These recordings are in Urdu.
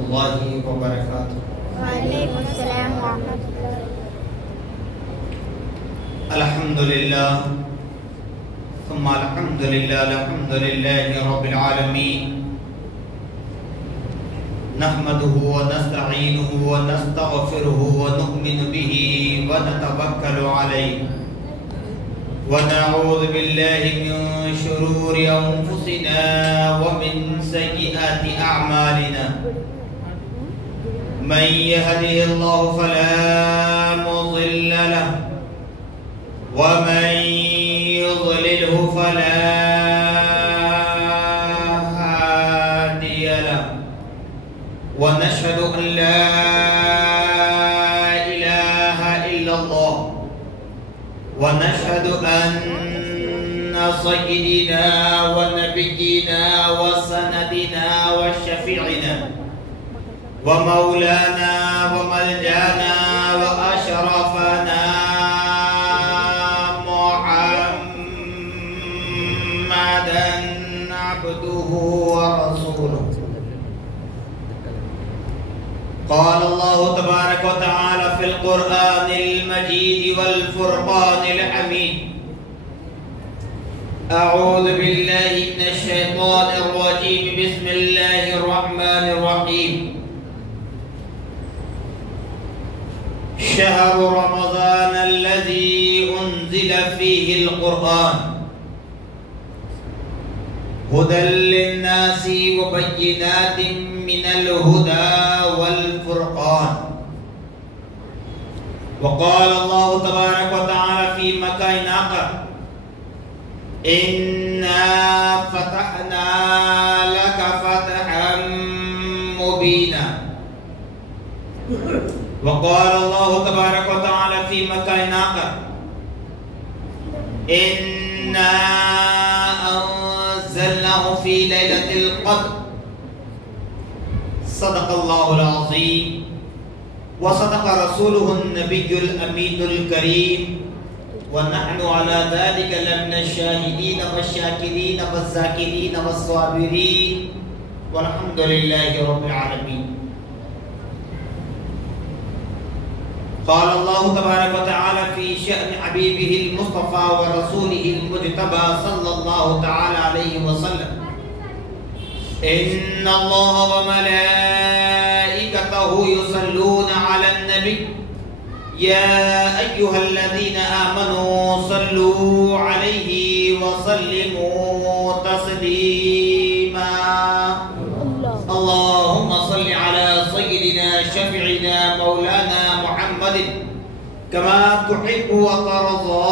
اللہ وبرکاتہ۔ وعلیکم السلام ورحمۃ اللہ۔ الحمدللہ ثم الحمدللہ الحمدللہ رب العالمین، نحمده ونستعینه ونستغفره ونؤمن به ونتوکل علیہ، ونعوذ باللہ من شرور انفسنا ومن سیئات اعمالنا، من يهده الله فلا مضل له ومن يضلله فلا هادي له، ونشهد أن لا إله إلا الله، ونشهد أن سيدنا ونبينا وسندنا وشفيعنا ومولانا وملجانا وأشرفنا محمدا عبده ورسوله، قال الله تبارك وتعالى في القرآن المجيد والفرقان الحميد، أعوذ بالله من الشيطان الرجيم، بسم الله الرحمن الرحيم، شهر رمضان الذي أنزل فيه القرآن هدى للناس وبينات من الهدى والفرقان، وقال الله تبارك وتعالى في مكان آخر، إنا فتحنا لك فتحا مبينا، وقال الله تبارك وتعالى في مكان آخر، إنا أنزلناه في ليلة القدر، صدق الله العظيم وصدق رسوله النبي الأمين الكريم، ونحن على ذلك لمن الشاهدين والشاكرين والذاكرين والصابرين، والحمد لله رب العالمين۔ قال الله تبارك وتعالى في شأن حبيبه المصطفى ورسوله المجتبى صلى الله تعالى عليه وسلم، إن الله وملائكته يصلون على النبي، يا أيها الذين آمنوا صلوا عليه وسلموا تسليما، اللهم صل على سيدنا شفيعنا مولانا محمد كما تحب وترضى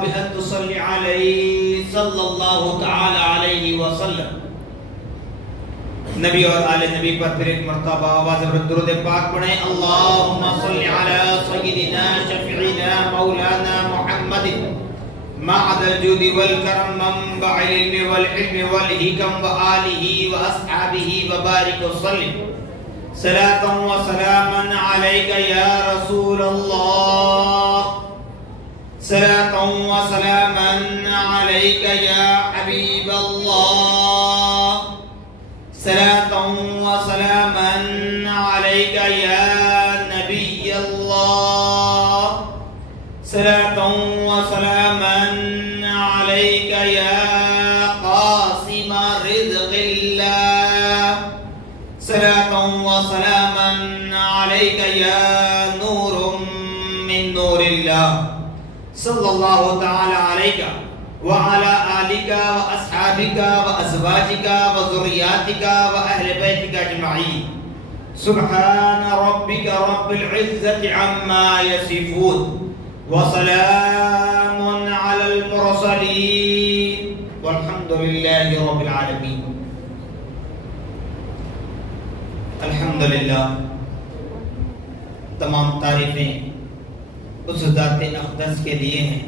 بأن تصلي عليه صلى الله تعالى عليه وسلم۔ نبی اور آل نبی پر پھر ایک مرتبہ آواز میں درود پاک پڑھیں، اللہم صلی علی سیدنا شفیعنا مولانا محمد معد الجود والکرم منبع العلم والحلم والحکم وآلہ واصحابہ وبارک وسلم، صلاة وسلاما علیک یا رسول اللہ، صلاة وسلاما علیک یا حبیب اللہ، صلاة وسلاما عليك يا نبي الله، صلاة وسلاما عليك يا قاسم رزق الله، صلاة وسلاما عليك يا نور من نور الله، صلى الله تعالى عليك وعلى آلك وأصحابك وأزواجك وذرياتك وأهل بيتك أجمعين، سبحان ربك رب العزة عما يصفون، وسلام على المرسلين، والحمد لله رب العالمين۔ الحمدللہ، تمام تعریفیں اس ذات اقدس کے لیے ہیں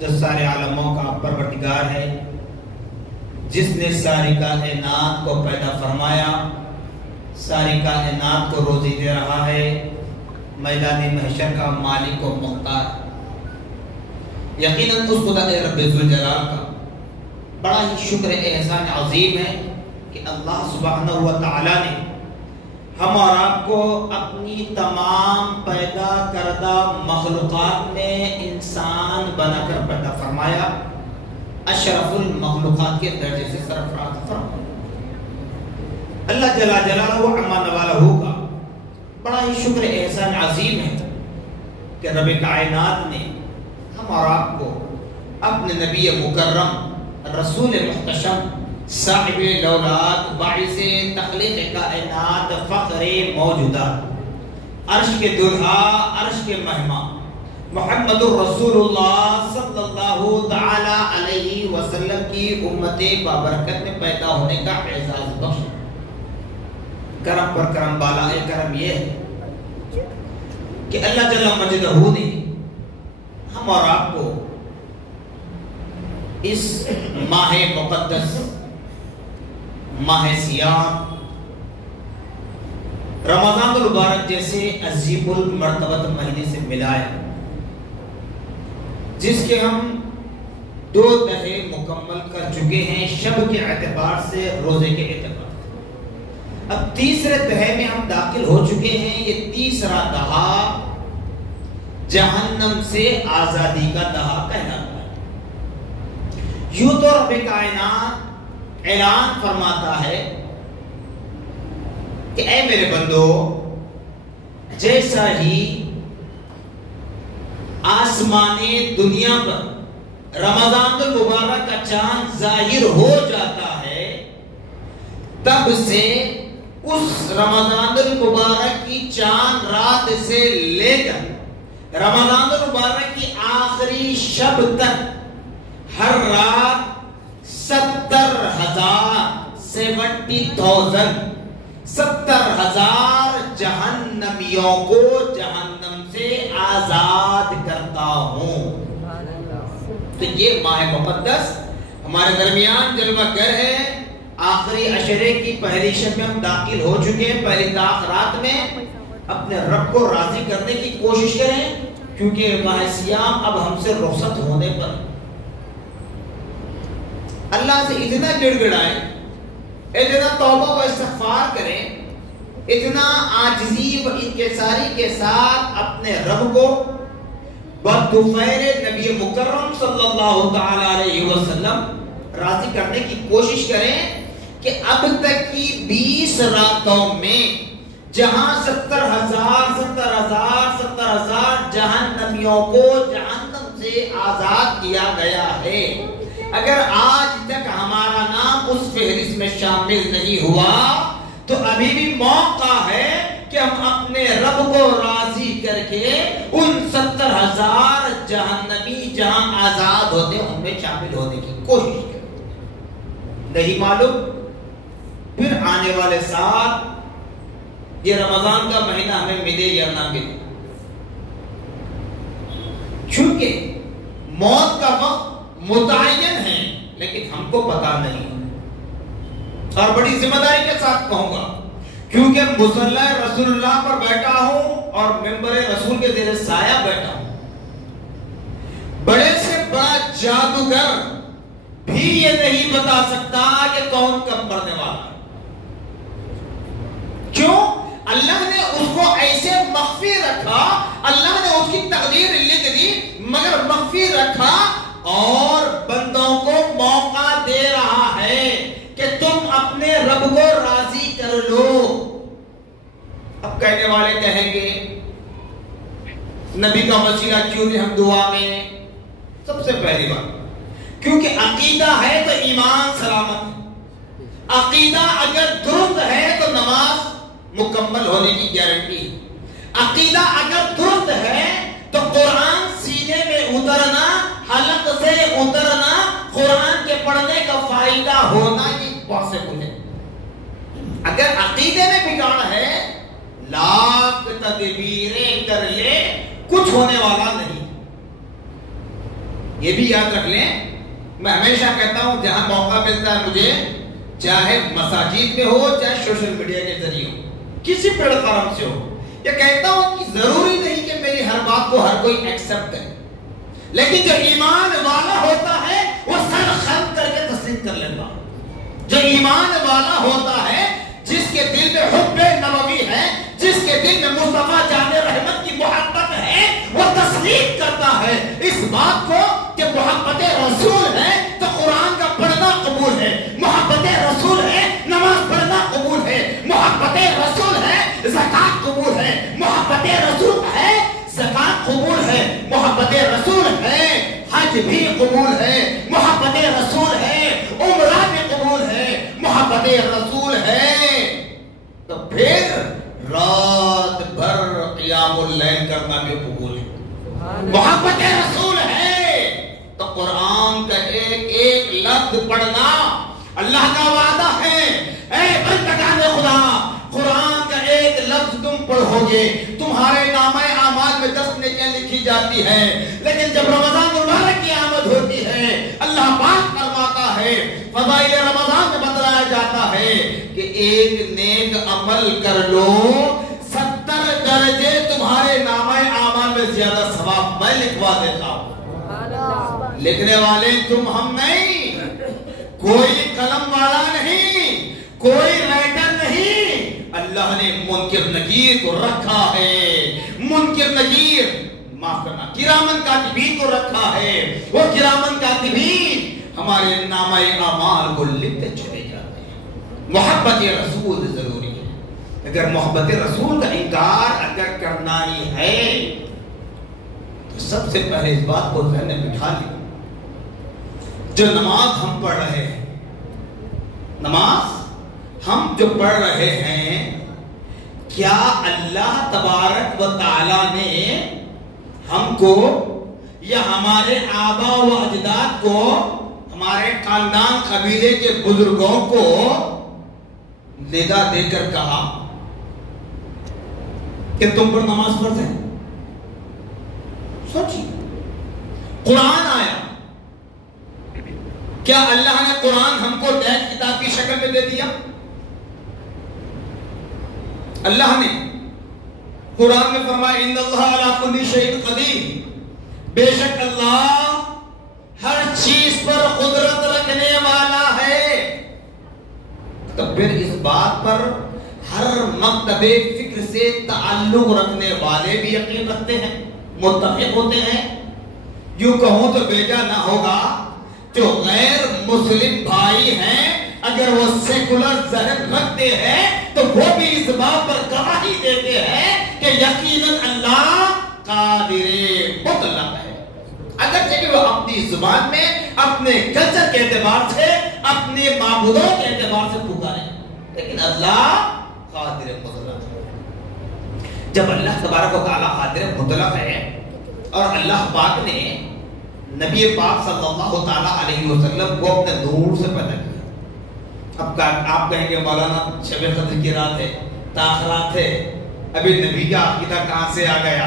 جو سارے عالموں کا پروردگار ہے، جس نے ساری کائنات کو پیدا فرمایا، ساری کائنات کو روزی دے رہا ہے، میدان محشر کا مالک و مختار۔ یقیناً اس خدا رب ذوالجلال کا بڑا ہی شکر احسان عظیم ہے کہ اللہ سبحانہ و تعالیٰ نے ہم اور آپ کو اپنی تمام پیدا کردہ مخلوقات میں انسان بنا کر پیدا فرمایا، اشرف المخلوقات کے درجے سے سرفراز فرمایا۔ اللہ جل جلالہ عما نوالہ کا بڑا ہی شکر احسان عظیم ہے کہ رب کائنات نے ہم اور آپ کو اپنے نبی مکرم، رسول محتشم، صاحب دولات، باعث تخلیق کائنات، فخر موجودات، عرش کے دلہا، عرش کے مہمان، محمد الرسول اللہ صلی اللہ تعالی علیہ وسلم کی امت بابرکت میں پیدا ہونے کا اعزاز بخش۔ کرم پر کرم، بالا کرم یہ ہے کہ اللہ جل مجدہ نے ہم اور آپ کو اس ماہ مقدس، ماہ سیام، رمضان المبارک جیسے عظیم المرتبت مہینے سے ملایا، جس کے ہم 2 تہے مکمل کر چکے ہیں، شب کے اعتبار سے، روزے کے اعتبار سے۔ اب تیسرے تہے میں ہم داخل ہو چکے ہیں۔ یہ تیسرا دہا جہنم سے آزادی کا دہا کہلاتا ہے۔ یوں تو رب کائنات اعلان فرماتا ہے کہ اے میرے بندو، جیسا ہی آسمان دنیا پر رمضان المبارک کا چاند ظاہر ہو جاتا ہے، تب سے اس رمضان المبارک کی چاند رات سے لے کر رمضان المبارک کی آخری شب تک ہر رات 70,000 جہنمیوں کو جہنم سے آزاد کرتا ہوں۔ تو یہ ماہ مقدس ہمارے درمیان جلوہ گر ہے۔ آخری عشرے کی پہلی شب میں ہم داخل ہو چکے ہیں۔ پہلی رات میں اپنے رب کو راضی کرنے کی کوشش کریں، کیونکہ ماہ سیام اب ہم سے رخصت ہونے پر اللہ سے اتنا گڑ گڑائیں، اتنا توبہ و استغفار کریں، اتنا عاجزی و انکساری کے ساتھ اپنے رب کو بدفعل نبی مکرم صلی اللہ تعالی علیہ وسلم راضی کرنے کی کوشش کریں کہ اب تک کی 20 راتوں میں جہاں 70,000 جہنمیوں کو جہنم سے آزاد کیا گیا ہے، اگر آج تک ہمارا نام اس فہرست میں شامل نہیں ہوا تو ابھی بھی موقع ہے کہ ہم اپنے رب کو راضی کر کے ان 70,000 جہنمی جہاں آزاد ہوتے ہیں ان میں شامل ہونے کی کوشش کریں۔ نہیں معلوم پھر آنے والے سال یہ رمضان کا مہینہ ہمیں ملے یا نہ ملے، چونکہ موت کا وقت متعین ہے لیکن ہم کو پتا نہیں، اور بڑی ذمہ داری کے ساتھ کہوں گا کیونکہ مصلی رسول اللہ پر بیٹھا ہوں اور ممبر رسول کے زیر سایہ بیٹھا ہوں۔ بڑے سے بڑا جادوگر بھی یہ نہیں بتا سکتا کہ کون کب مرنے والا ہے۔ کیوں؟ اللہ نے اس کو ایسے مخفی رکھا، اللہ نے اس کی تقدیر لکھ دی مگر مخفی رکھا، اور بندوں کو موقع دے رہا ہے کہ تم اپنے رب کو راضی کر لو۔ اب کہنے والے کہیں گے نبی کا وسیلہ کیوں نہیں ہم دعا میں؟ سب سے پہلی بات کیونکہ عقیدہ ہے تو ایمان سلامت ہے، عقیدہ اگر درست ہے تو نماز مکمل ہونے کی گارنٹی ہے، عقیدہ اگر درست ہے تو قرآن سینے میں اترنا، حلق سے اترنا، قرآن کے پڑھنے کا فائدہ ہونا یہ پاسبل ہے۔ اگر عقیدے میں بگاڑ ہے، لاکھ تدبیریں کر لے کچھ ہونے والا نہیں۔ یہ بھی یاد رکھ لیں، میں ہمیشہ کہتا ہوں جہاں موقع ملتا ہے مجھے، چاہے مساجد میں ہو چاہے سوشل میڈیا کے ذریعے ہو، کسی پلیٹ فارم سے ہو، یہ کہتا ہوں کہ ضروری نہیں کہ میری ہر بات کو ہر کوئی ایکسپٹ کرے، لیکن جو ایمان والا ہوتا ہے وہ سر خم کر کے تسلیم کر لیتا۔ جو ایمان والا ہوتا ہے، جس کے دل میں حب نبوی ہے، جس کے دل میں مصطفیٰ جان رحمت کی محبت ہے وہ تسلیم کرتا ہے اس بات کو کہ محبت رسول ہے تو قرآن کا پڑھنا قبول ہے، محبت رسول ہے نماز پڑھنا قبول ہے، محبت رسول ہے زکات قبول ہے، محبت رسول ہے زکات قبول ہے، محبت رسول ہے حج بھی قبول ہے، محبت رسول ہے عمرہ بھی قبول ہے، محبت رسول ہے تو پھر رات بھر قیام اللیل کرنا بھی قبول ہے، محبت رسول ہے تو قرآن کا ایک ایک لفظ پڑھنا اللہ کا وعدہ ہے۔ اے بندگان خدا، قرآن کا ایک لفظ تم پڑھو گے تمہارے نامہ اعمال میں 10 نیکیاں لکھی جاتی ہیں، لیکن جب رمضان المبارک کی آمد ہوتی ہے اللہ پاک فرماتا ہے، فضائل رمضان میں بتلایا جاتا ہے کہ ایک نیک عمل کر لو 70 درجے تمہارے نامہ اعمال میں زیادہ ثواب میں لکھوا دیتا ہوں۔ لکھنے والے تم ہم نہیں، کوئی قلم والا نہیں، کوئی رائٹر نہیں، اللہ نے منکر نکیر کو رکھا ہے، منکر نکیر معاف کرنا کرامن کاتبین کو رکھا ہے، وہ کرامن کاتبین ہمارے نامہ اعمال کو لکھتے چلے جاتے ہیں۔ محبت رسول ضروری ہے، اگر محبت رسول کا انکار اگر کرنا ہی ہے تو سب سے پہلے اس بات کو ذہن میں بٹھا لیں، جو نماز ہم پڑھ رہے ہیں، نماز ہم جو پڑھ رہے ہیں، کیا اللہ تبارک و تعالی نے ہم کو یا ہمارے آبا و اجداد کو، ہمارے خاندان قبیلے کے بزرگوں کو نگاہ دے کر کہا کہ تم پر نماز فرض ہے؟ سوچیے، قرآن آیا، کیا اللہ نے قرآن ہم کو ڈائریکٹ کتاب کی شکل میں دے دیا؟ اللہ نے قرآن میں فرمایا ان اللہ علی کل شیء قدیر، بے شک اللہ ہر چیز پر قدرت رکھنے والا ہے۔ تو پھر اس بات پر ہر مکتب فکر سے تعلق رکھنے والے بھی یقین رکھتے ہیں، متفق ہوتے ہیں۔ یوں کہوں تو بیجا نہ ہوگا جو غیر مسلم بھائی ہیں اگر وہ سیکولر ذہن رکھتے ہیں تو وہ بھی اس بات پر گواہی دیتے ہیں کہ یقیناً اللہ قادر مطلق ہے، اگرچہ کہ وہ اپنی زبان میں اپنے کلچر کے اعتبار سے اپنے معبودوں کے اعتبار سے پکارے، لیکن اللہ قادر مطلق ہے۔ جب اللہ تبارک و تعالیٰ قادر مطلق ہے اور اللہ پاک نے نبی پاک صلی اللہ تعالیٰ علیہ وسلم کو اپنے نور سے پیدا کیا، اب آپ کہیں گے مولانا شب قدر کی رات ہے، تاخرات ہے، ابھی نبی کا عقیدہ کہاں سے آ گیا،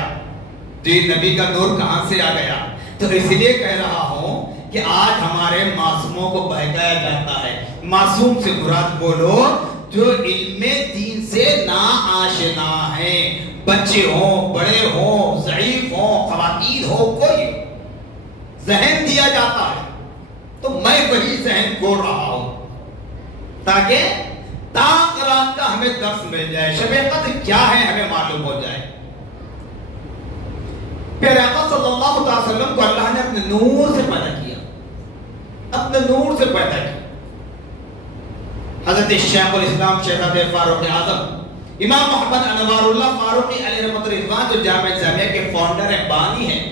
تو یہ نبی کا نور کہاں سے آ گیا؟ تو اس لیے کہہ رہا ہوں کہ آج ہمارے معصوموں کو بہکایا جاتا ہے۔ معصوم سے مراد بولو جو علم دین سے نا آشنا ہیں، بچے ہوں، بڑے ہوں، ضعیف ہوں، خواتین ہوں، کوئی ذہن دیا جاتا ہے تو میں وہی ذہن کھول رہا ہوں تاکہ تاخرات کا ہمیں درس مل جائے، شب قدر کیا ہے ہمیں معلوم ہو جائے۔ پیارے آقا صلی اللہ علیہ وسلم کو اللہ نے اپنے نور سے پیدا کیا، اپنے نور سے پیدا کیا۔ حضرت شیخ الاسلام شہزاد فاروق اعظم امام محمد انوار اللہ فاروقی علیہ رحمۃ اللہ جو جامع جامعہ کے فاؤنڈر ہیں، بانی ہیں،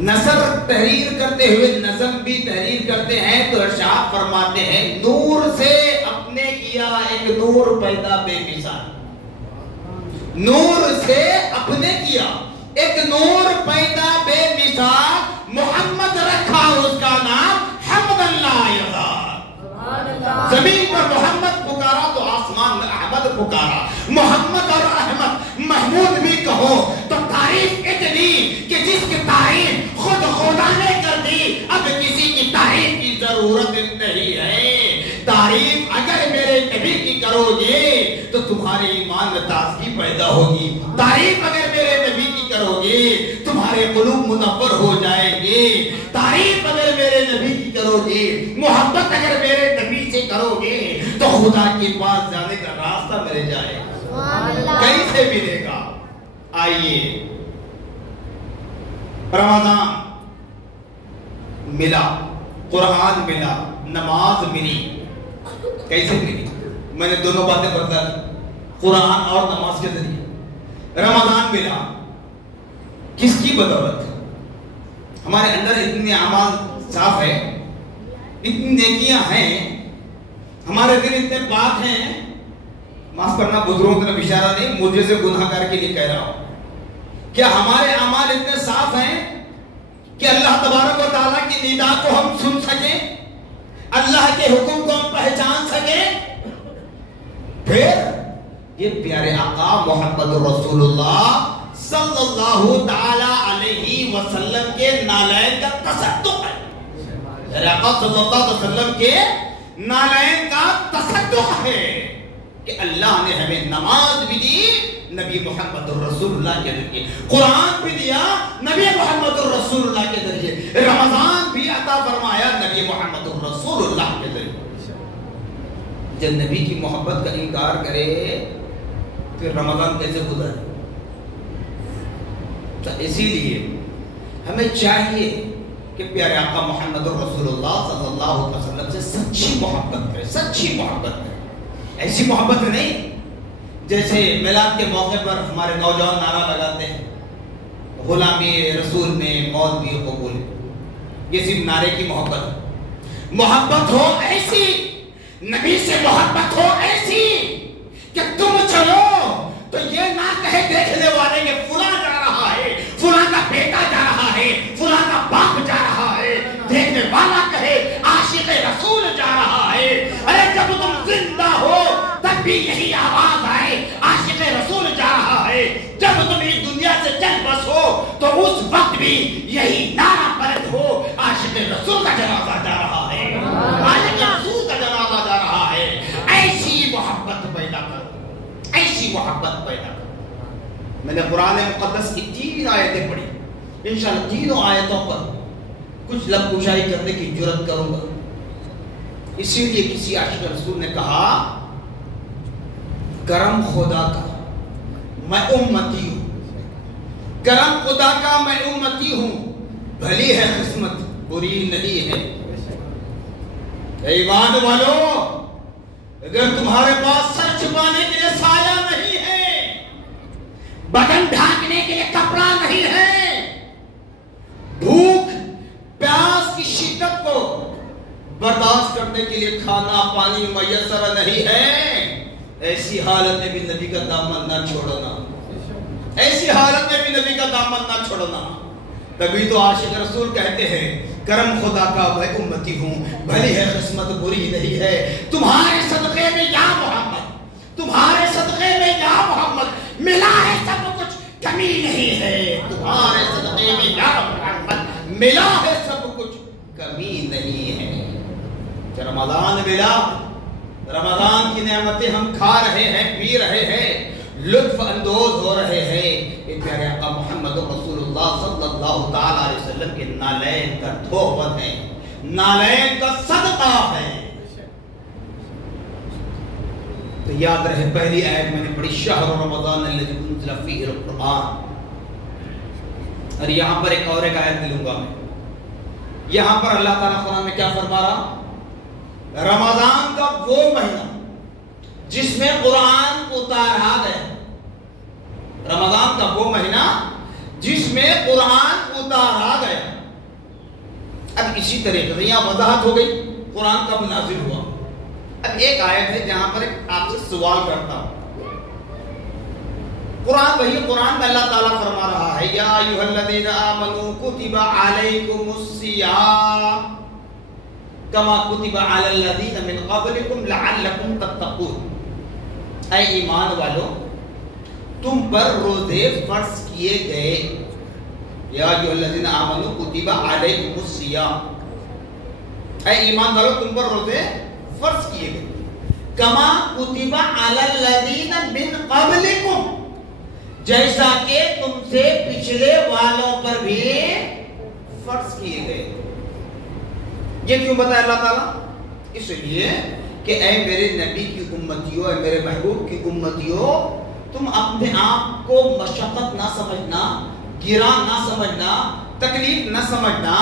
نثر تحریر کرتے ہوئے نظم بھی تحریر کرتے ہیں تو ارشاد فرماتے ہیں نور سے اپنے کیا ایک نور پیدا بے مثال، نور سے اپنے کیا ایک نور پیدا بے مثال، محمد رکھا اس کا نام حمد اللہ یزار، زمین پر محمد پکارا تو آسمان میں احمد پکارا، محمد اور احمد محمود بھی کہو تو تعریف اتنی کہ جس کی تعریف خود خدا نے کر دی، اب کسی کی تعریف کی ضرورت نہیں ہے۔ تعریف اگر میرے نبی کی کرو گے تو تمہارے ایمان میں تازگی پیدا ہوگی، تعریف اگر میرے نبی کی کرو گے تمہارے قلوب منور ہو جائیں گے، تعریف اگر میرے نبی کی کرو گے، محبت اگر میرے نبی سے کرو گے تو خدا کے پاس جانے کا راستہ مل جائے گا۔ کیسے ملے گا؟ آئیے، رمضان ملا، قرآن ملا، نماز ملی، کیسے ملی؟ میں نے دونوں باتیں بتا دی، قرآن اور نماز کے ذریعے۔ رمضان ملا کس کی بدولت؟ ہمارے اندر اتنے اعمال صاف ہے، اتنی نیکیاں ہیں، ہمارے دل اتنے پاک ہیں، معاف کرنا بزرگوں طرف اشارہ نہیں، مجھے سے گناہ کر کے لیے کہہ رہا ہوں، کیا ہمارے اعمال اتنے صاف ہیں کہ اللہ تبارک و تعالیٰ کی ندا کو ہم سن سکیں، اللہ کے حکم کو ہم پہچان سکیں؟ پھر یہ پیارے آقا محمد رسول اللہ صلی اللہ تعالی علیہ وسلم کے نالین کا تصدق ہے، پیارے آقا صلی اللہ علیہ وسلم کے نالین کا تصدق ہے کہ اللہ نے ہمیں نماز بھی دی نبی محمد رسول اللہ کے ذریعے، قرآن بھی دیا نبی محمد رسول اللہ کے ذریعے، رمضان بھی عطا فرمایا نبی محمد رسول اللہ کے ذریعے۔ جب نبی کی محبت کا انکار کرے پھر رمضان کیسے گزرے؟ تو اسی لیے ہمیں چاہیے کہ پیارے آقا محمد رسول اللہ صلی اللہ علیہ وسلم سے سچی محبت کرے، سچی محبت کرے، ایسی محبت نہیں جیسے میلاد کے موقع پر ہمارے نوجوان نعرہ لگاتے ہیں، غلامی رسول میں موت بھی قبول، یہ صرف نعرے کی محبت۔ محبت ہو ایسی، نبی سے محبت ہو ایسی کہ تم چلو تو یہ نہ کہے دیکھنے والے کہ فلاں جا رہا ہے، فلاں کا بیٹا جا رہا ہے، فلاں کا باپ جا رہا ہے، دیکھنے والا کہے عاشق رسول جا رہا ہے۔ ارے جب تم زندہ ہو تب بھی یہی آواز آئے عاشق رسول جا رہا ہے، جب تم اس دنیا سے چل بس ہو تو اس وقت بھی یہی نعرہ بلند ہو عاشق رسول کا جنازہ جا رہا ہے، عاشق رسول کا جنازہ جا رہا ہے۔ ایسی محبت پیدا کرو، ایسی محبت پیدا کرو۔ میں نے قرآن مقدس کی 3 آیتیں پڑھی، انشاءاللہ تینوں آیتوں پر کچھ لب کشائی کرنے کی جرات کروں گا۔ اسی لیے کسی عاشق رسول نے کہا کرم خدا کا میں امتی ہوں، کرم خدا کا میں امتی ہوں، بھلی ہے قسمت بری نہیں ہے۔ ایمان والو، اگر تمہارے پاس سر چھپانے کے لیے سایہ نہیں ہے، بدن ڈھانکنے کے لیے کپڑا نہیں ہے، بھوک پیاس کی شدت کو برداشت کرنے کے لیے کھانا پانی میسر نہیں ہے، ایسی حالت میں بھی نبی کا دامن نہ چھوڑنا، ایسی حالت میں بھی نبی کا دامن نہ چھوڑنا۔ تبھی تو عاشق رسول کہتے ہیں کرم خدا کا میں امتی ہوں، بھلی ہے قسمت بری نہیں ہے۔ تمہارے صدقے میں یا محمد، تمہارے صدقے میں یا محمد ملا ہے سب کچھ، کمی نہیں ہے۔ تمہارے صدقے میں یا محمد ملا ہے سب کچھ، کمی نہیں ہے۔ رمضان ملا، رمضان کی نعمتیں ہم کھا رہے ہیں، پی رہے ہیں، لطف اندوز ہو رہے ہیں۔ یہ پیارے آقا محمد رسول اللہ صلی اللہ تعالی علیہ وسلم کے نالین کا تحفہ ہے، نالین کا صدقہ ہے۔ تو یاد رہے پہلی آیت میں نے پڑھی شہر رمضان الذی انزل فیہ القرآن، اور یہاں پر ایک آیت لوں گا میں، یہاں پر اللہ تعالیٰ قرآن میں کیا فرما رہا؟ رمضان کا وہ مہینہ جس میں قرآن اتارا گیا، رمضان کا وہ مہینہ جس میں قرآن اتارا گیا۔ اب اسی طریقے سے یہاں وضاحت ہو گئی قرآن کب نازل ہوا۔ اب ایک آیت ہے جہاں پر آپ سے سوال کرتا ہوں، قرآن وہی قرآن میں اللہ تعالیٰ فرما رہا ہے یا ایھا الذین آمنوا کتب علیکم الصیام کما کتب علی الذین من قبلکم لعلکم تتقون، اے ایمان والو تم پر روزے فرض کیے گئے، یا ایھا الذین آمنوا کتب علیکم الصیام، اے ایمان والو تم پر روزے فرض کیے گئے، کما کتب علی الذین من قبلکم، جیسا کہ تم سے پچھلے والوں پر بھی فرض کیے گئے۔ یہ کیوں بتایا اللہ تعالیٰ؟ اس لیے کہ اے میرے نبی کی امتیوں، اے میرے محبوب کی امتیوں، تم اپنے آپ کو مشقت نہ سمجھنا، گرا نہ سمجھنا، تکلیف نہ سمجھنا.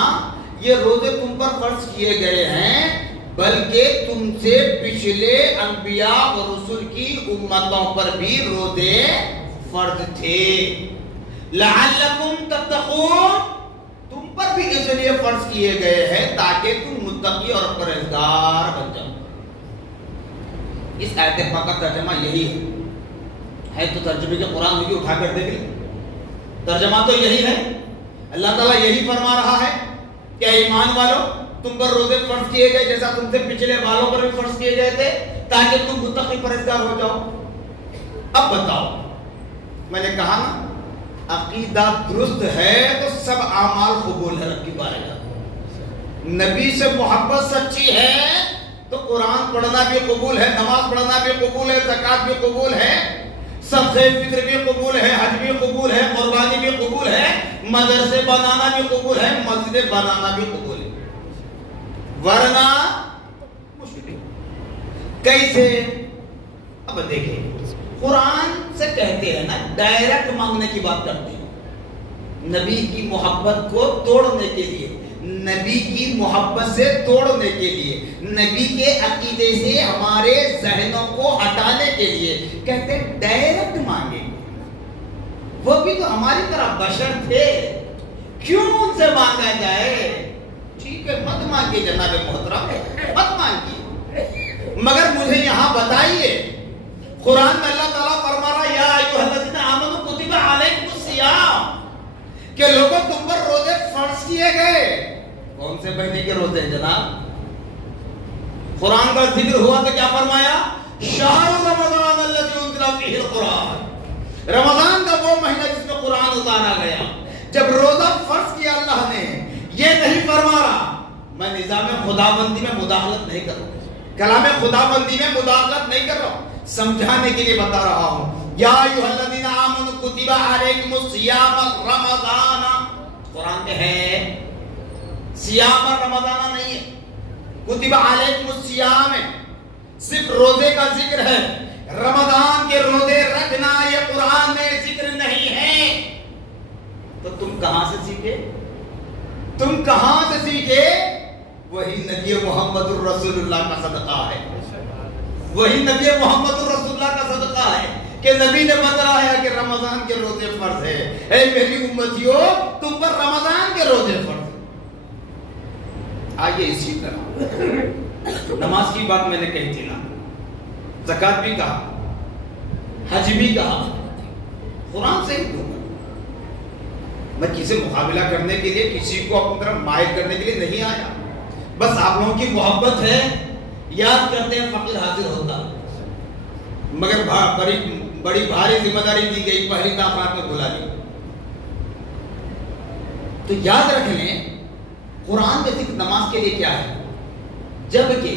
یہ روزے تم پر فرض کیے گئے ہیں بلکہ تم سے پچھلے انبیاء اور رسول کی امتوں پر بھی روزے فرض تھے. لعلکم تتقون، تم پر بھی اس لیے فرض کیے گئے ہیں تاکہ تم متقی اور پرہیزگار بن جاؤ. اس آیت پاک کا ترجمہ یہی ہے تو ترجمے کے قرآن میں بھی اٹھا کر دیکھ لیں. ترجمہ تو یہی ہے. اللہ تعالیٰ یہی فرما رہا ہے کہ ایمان والو تم پر روزے فرض کیے گئے جیسا تم سے پچھلے والوں پر بھی فرض کیے گئے تھے تاکہ تم متقی پرہیزگار ہو جاؤ. اب بتاؤ، میں نے کہا نا عقیدہ درست ہے تو سب اعمال قبول ہے. رب کی بارگاہ نبی سے محبت سچی ہے تو قرآن پڑھنا بھی قبول ہے، نماز پڑھنا بھی قبول ہے، زکوٰۃ بھی قبول ہے، صدقہ فطر بھی قبول ہے، حج بھی قبول ہے، قربانی بھی قبول ہے، مدرسے بنانا بھی قبول ہے، مسجد بنانا بھی قبول ہے. ورنہ مشکل کیسے؟ اب دیکھیں قرآن سے کہتے ہیں نا ڈائریکٹ مانگنے کی بات کرتے ہیں. نبی کی محبت کو توڑنے کے لیے، نبی کی محبت سے توڑنے کے لیے، نبی کے عقیدے سے ہمارے ذہنوں کو ہٹانے کے لیے کہتے ہیں ڈائریکٹ مانگیں. وہ بھی تو ہماری طرح بشر تھے، کیوں ان سے مانگا جائے؟ ٹھیک ہے مت مانگیے جناب محترم، مت مانگیے، مگر مجھے یہاں بتائیے قرآن میں اللہ تعالیٰ فرما رہا یا ایھا الذین آمنوا کتب علیکم الصیام کہ لوگوں تم پر روزے فرض کیے گئے. کون سے مہینے کے روزے ہیں جناب؟ قرآن کا ذکر ہوا تو کیا فرمایا؟ شہر رمضان الذی انزل فیہ القرآن، رمضان کا وہ مہینہ جس میں قرآن اتارا گیا. جب روزہ فرض کیا اللہ نے یہ نہیں فرما رہا میں نظام خدا بندی میں مداخلت نہیں کر رہا ہوں، کلام خدا بندی میں مداخلت نہیں کر رہا ہوں، سمجھانے کے لیے بتا رہا ہوں. یا ایھا الذین آمنوا کتب علیکم الصیام رمضان، قرآن میں ہے صیام رمضان نہیں ہے، کتب علیکم الصیام ہے، صرف روزے کا ذکر ہے. رمضان کے روزے رکھنا یہ قرآن میں ذکر نہیں ہے. تو تم کہاں سے سیکھے؟ تم کہاں سے سیکھے؟ وہی نبی محمد الرسول اللہ کا صدقہ ہے، وہی نبی محمد الرسول اللہ کا صدقہ ہے کہ نبی نے بتایا کہ رمضان کے روزے فرض ہے. اے میری امتیوں تم پر رمضان کے روزے فرض ہے. آئیے اسی طرح نماز کی بات میں نے کہی تھی نا، زکوٰۃ بھی کہا، حج بھی کہا، قرآن سے ہی دوں گا. میں کسی مقابلہ کرنے کے لیے کسی کو اپنی طرف مائل کرنے کے لیے نہیں آیا، بس آپ لوگوں کی محبت ہے. یاد کرتے ہیں فقیر حاضر ہوتا، مگر بڑی بھاری ذمہ داری دی گئی، پہلی تاخیر میں بلا لی. تو یاد رکھ لیں قرآن میں ذکر نماز کے لیے کیا ہے، جبکہ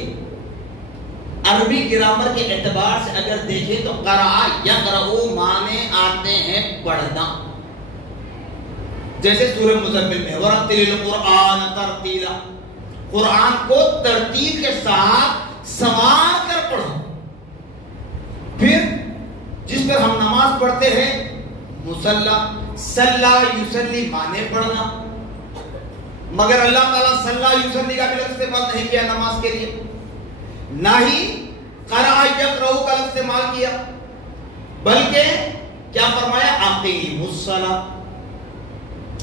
عربی گرامر کے اعتبار سے اگر دیکھیں تو قرأ یقرأ معنی آتے ہیں پڑھنا. جیسے سورہ مزمل میں وَرَتِّلِ الْقُرْآنَ تَرْتِیلًا، قرآن کو ترتیب کے ساتھ سنوار کر پڑھو. پھر جس پر ہم نماز پڑھتے ہیں مصلی، صلی یصلی معنی پڑھنا، مگر اللہ تعالیٰ صلی یصلی کا بھی لفظ استعمال نہیں کیا نماز کے لیے، نہ ہی قرأ یقرأ کا استعمال کیا، بلکہ کیا فرمایا اقیموا الصلاۃ.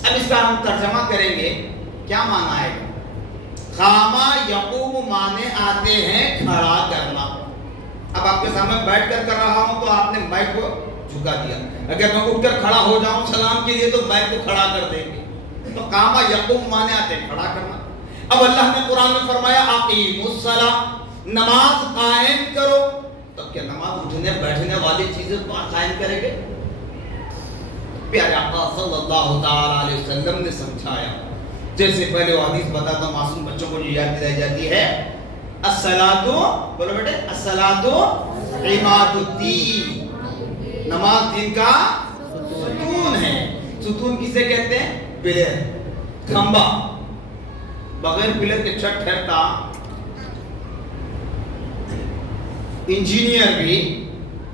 اب اس کا ہم ترجمہ کریں گے، کیا معنی آئے گا؟ قامہ یقوم معنی آتے ہیں کھڑا کرنا. اب آپ کے سامنے بیٹھ کر رہا ہوں تو آپ نے مائک کو جھکا دیا، اگر میں اٹھ کر کھڑا ہو جاؤں سلام کے لیے تو مائک کو کھڑا کر دیں گے. تو قامہ یقوم معنی آتے ہیں کھڑا کرنا. اب اللہ نے قرآن میں فرمایا اقیموا الصلاۃ، نماز قائم کرو. تو کیا نماز اٹھنے بیٹھنے والی چیزیں قائم کریں گے؟ پیارے آقا صلی اللہ تعالی علیہ وسلم نے سمجھایا. جیسے پہلے وہ حدیث بتاتا معصوم بچوں کو یاد دلائی جاتی ہے، الصلاۃ، بولو بیٹے، الصلاۃ عماد الدین، نماز دین کا ستون ہے. ستون کسے کہتے ہیں؟ پلر، کھمبا. بغیر پلر کے چھت ٹھہرتا. انجینئر بھی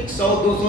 100, 200,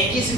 21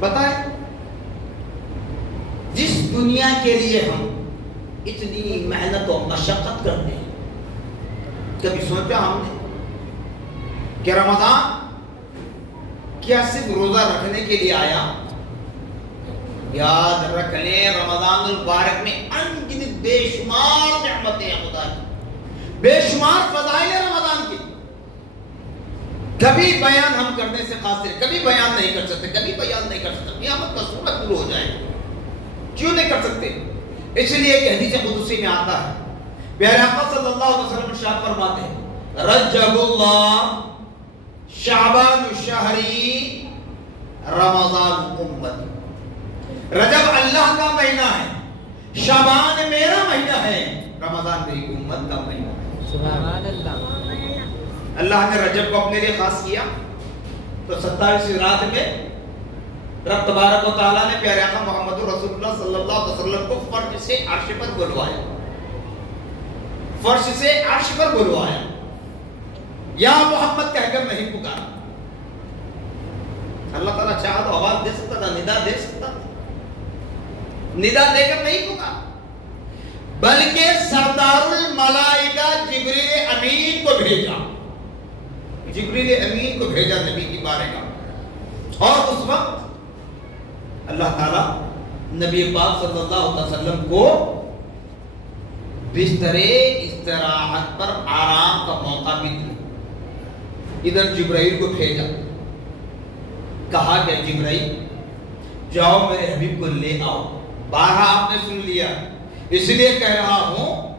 بتائیں جس دنیا کے لیے ہم اتنی محنت و مشقت کرتے ہیں، کبھی سوچا ہم نے کہ رمضان کیا صرف روزہ رکھنے کے لیے آیا؟ یاد رکھ لیں رمضان المبارک میں انگنت بے شمار نعمتیں ہیں خدا کی، بے شمار فضائل ہیں رمضان کی. کبھی بیان ہم کرنے سے قاصر، کبھی بیان نہیں کر سکتے، کبھی بیان نہیں کر سکتے. قیامت کا صورت دور ہو جائے. کیوں نہیں کر سکتے؟ اس لیے کہ حدیث قدسی میں آتا ہے، پیارے آقا صلی اللہ علیہ وسلم ارشاد فرماتے ہیں رجب اللہ شعبان شہری رمضان امتی. رجب اللہ کا مہینہ ہے، شعبان میرا مہینہ ہے، رمضان میری امت کا مہینہ ہے. سبحان اللہ. اللہ نے رجب کو اپنے لیے خاص کیا تو 27 رات میں رب تبارک و تعالیٰ نے پیارے آقا محمد رسول اللہ صلی اللہ علیہ وسلم کو فرش سے عرش پر بلوایا، فرش سے عرش پر بلوایا. یا محمد کہہ کر نہیں پکارا. اللہ تعالیٰ چاہا تو آواز دے سکتا تھا، ندا دے سکتا تھا، ندا دے کر نہیں پکارا، بلکہ سردار الملائکہ جبریل امین کو بھیجا. جبریل امین کو بھیجا نبی کی بارگاہ. اور اس وقت اللہ تعالیٰ نبی پاک صلی اللہ علیہ وسلم کو بستر استراحت پر آرام کا موقع بھی دیا. ادھر جبرائیل کو بھیجا، کہا کہ جبرائیل جاؤ میرے حبیب کو لے آؤ. بارہا آپ نے سن لیا، اس لیے کہہ رہا ہوں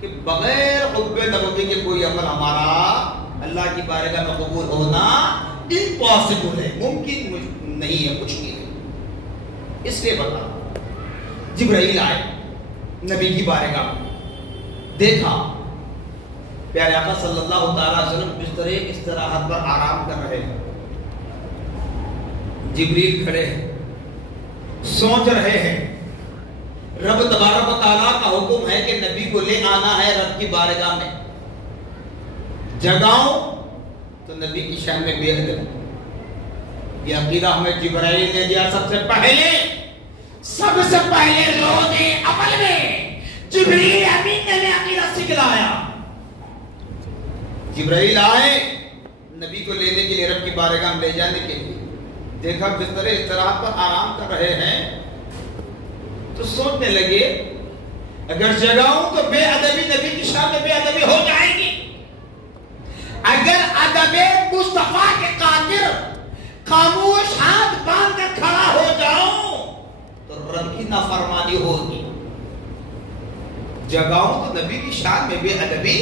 کہ بغیر حب نبوی کے کوئی عمل ہمارا اللہ کی بارگاہ میں قبول ہونا امپاسبل ہے، ممکن نہیں ہے، کچھ نہیں ہے. اس لیے بتا جبرائیل آئے نبی کی بارگاہ، دیکھا پیارے آقا صلی اللہ تعالی علیہ وسلم بستر استراحت پر آرام کر رہے ہیں. جبریل کھڑے ہیں، سوچ رہے ہیں. رب تبارک و تعالیٰ کا حکم ہے کہ نبی کو لے آنا ہے رب کی بارگاہ میں. جگاؤں تو نبی کی شان میں بے ادب. یہ عقیدہ ہمیں جبرائیل نے دیا. سب سے پہلے روز اول میں جبریل امین نے عقیدہ سکھلایا. جبرائیل آئے نبی کو لینے کے لیے رب کی بارگاہ میں لے جانے کے لیے. دیکھا بستر استراحت پر آرام کر رہے ہیں تو سوچنے لگے اگر جگاؤں تو بے ادبی نبی کی شان میں بے ادبی ہو جائے گی. اگر ادب مصطفیٰ کے قادر خاموش ہاتھ باندھ کر کھڑا ہو جاؤں تو رب کی نافرمانی ہوگی. جگاؤں تو نبی کی شان میں بے ادبی،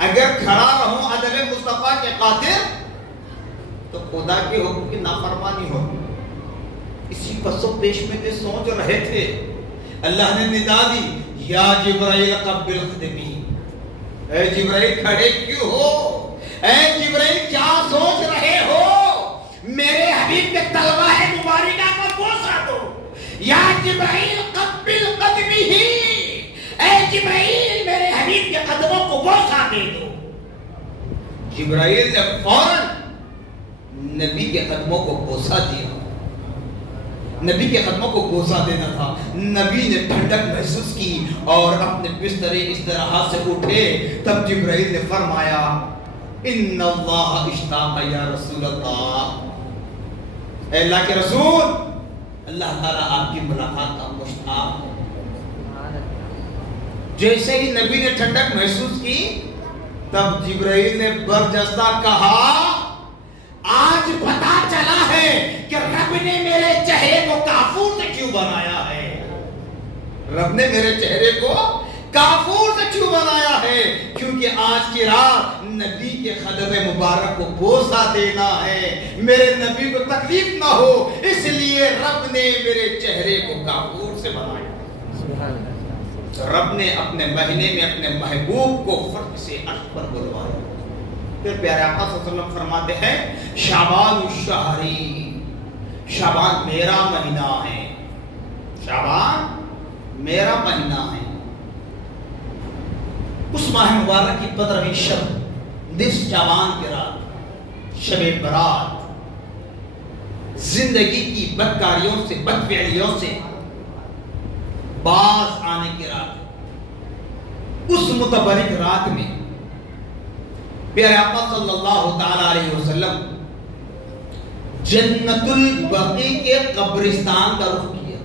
اگر کھڑا رہوں ادب مصطفیٰ کے قادر تو خدا کے حکم کی نافرمانی ہوگی. اسی پسو پیش میں تھے، سوچ رہے تھے. اللہ نے ندا دی یا جبرائیل قبل خدمی. اے جبرائیل کھڑے کیوں ہو؟ اے جبرائیل کیا سوچ رہے ہو؟ میرے حبیب کے تلوہ مبارکہ کو بوسہ دو. یا جبرائیل قبل قدمی ہی، اے جبرائیل میرے حبیب کے قدموں کو بوسہ دے دو. جبرائیل نے فوراً نبی کے قدموں کو بوسہ دیا. نبی کے قدموں کو بوسہ دینا تھا. نبی نے ٹھنڈک محسوس کی اور اپنے بستر استراحت سے اٹھے. تب جبرائیل نے فرمایا ان اللہ اشتاق یا رسول اللہ. اے اللہ کے رسول، اللہ تعالیٰ آپ کی ملاقات کا مشتاق ہے. جیسے ہی نبی نے ٹھنڈک محسوس کی تب جبرائیل نے برجستہ کہا آج پتا چلا ہے کہ رب نے میرے چہرے کو کافور سے کیوں بنایا ہے. رب نے میرے چہرے کو کافور سے کیوں بنایا ہے؟ کیونکہ آج کی رات نبی کے قدم مبارک کو بوسہ دینا ہے، میرے نبی کو تکلیف نہ ہو، اس لیے رب نے میرے چہرے کو کافور سے بنایا. رب نے اپنے مہینے میں اپنے محبوب کو فرق سے عرش پر بلوایا. پھر پیارے آقا صلی اللہ علیہ وسلم فرماتے ہیں شعبان الشہری، شعبان میرا مہینہ ہے، شعبان میرا مہینہ ہے. اس ماہ مبارک کی 15ویں شب نصف شعبان کی رات، شب برات. زندگی کی بدکاریوں سے، بدفعلیوں سے باز آنے کی رات، اس متبرک رات میں پیارے آقا صلی اللہ تعالی علیہ وسلم جنت البقیع کے قبرستان کا رخ کیا۔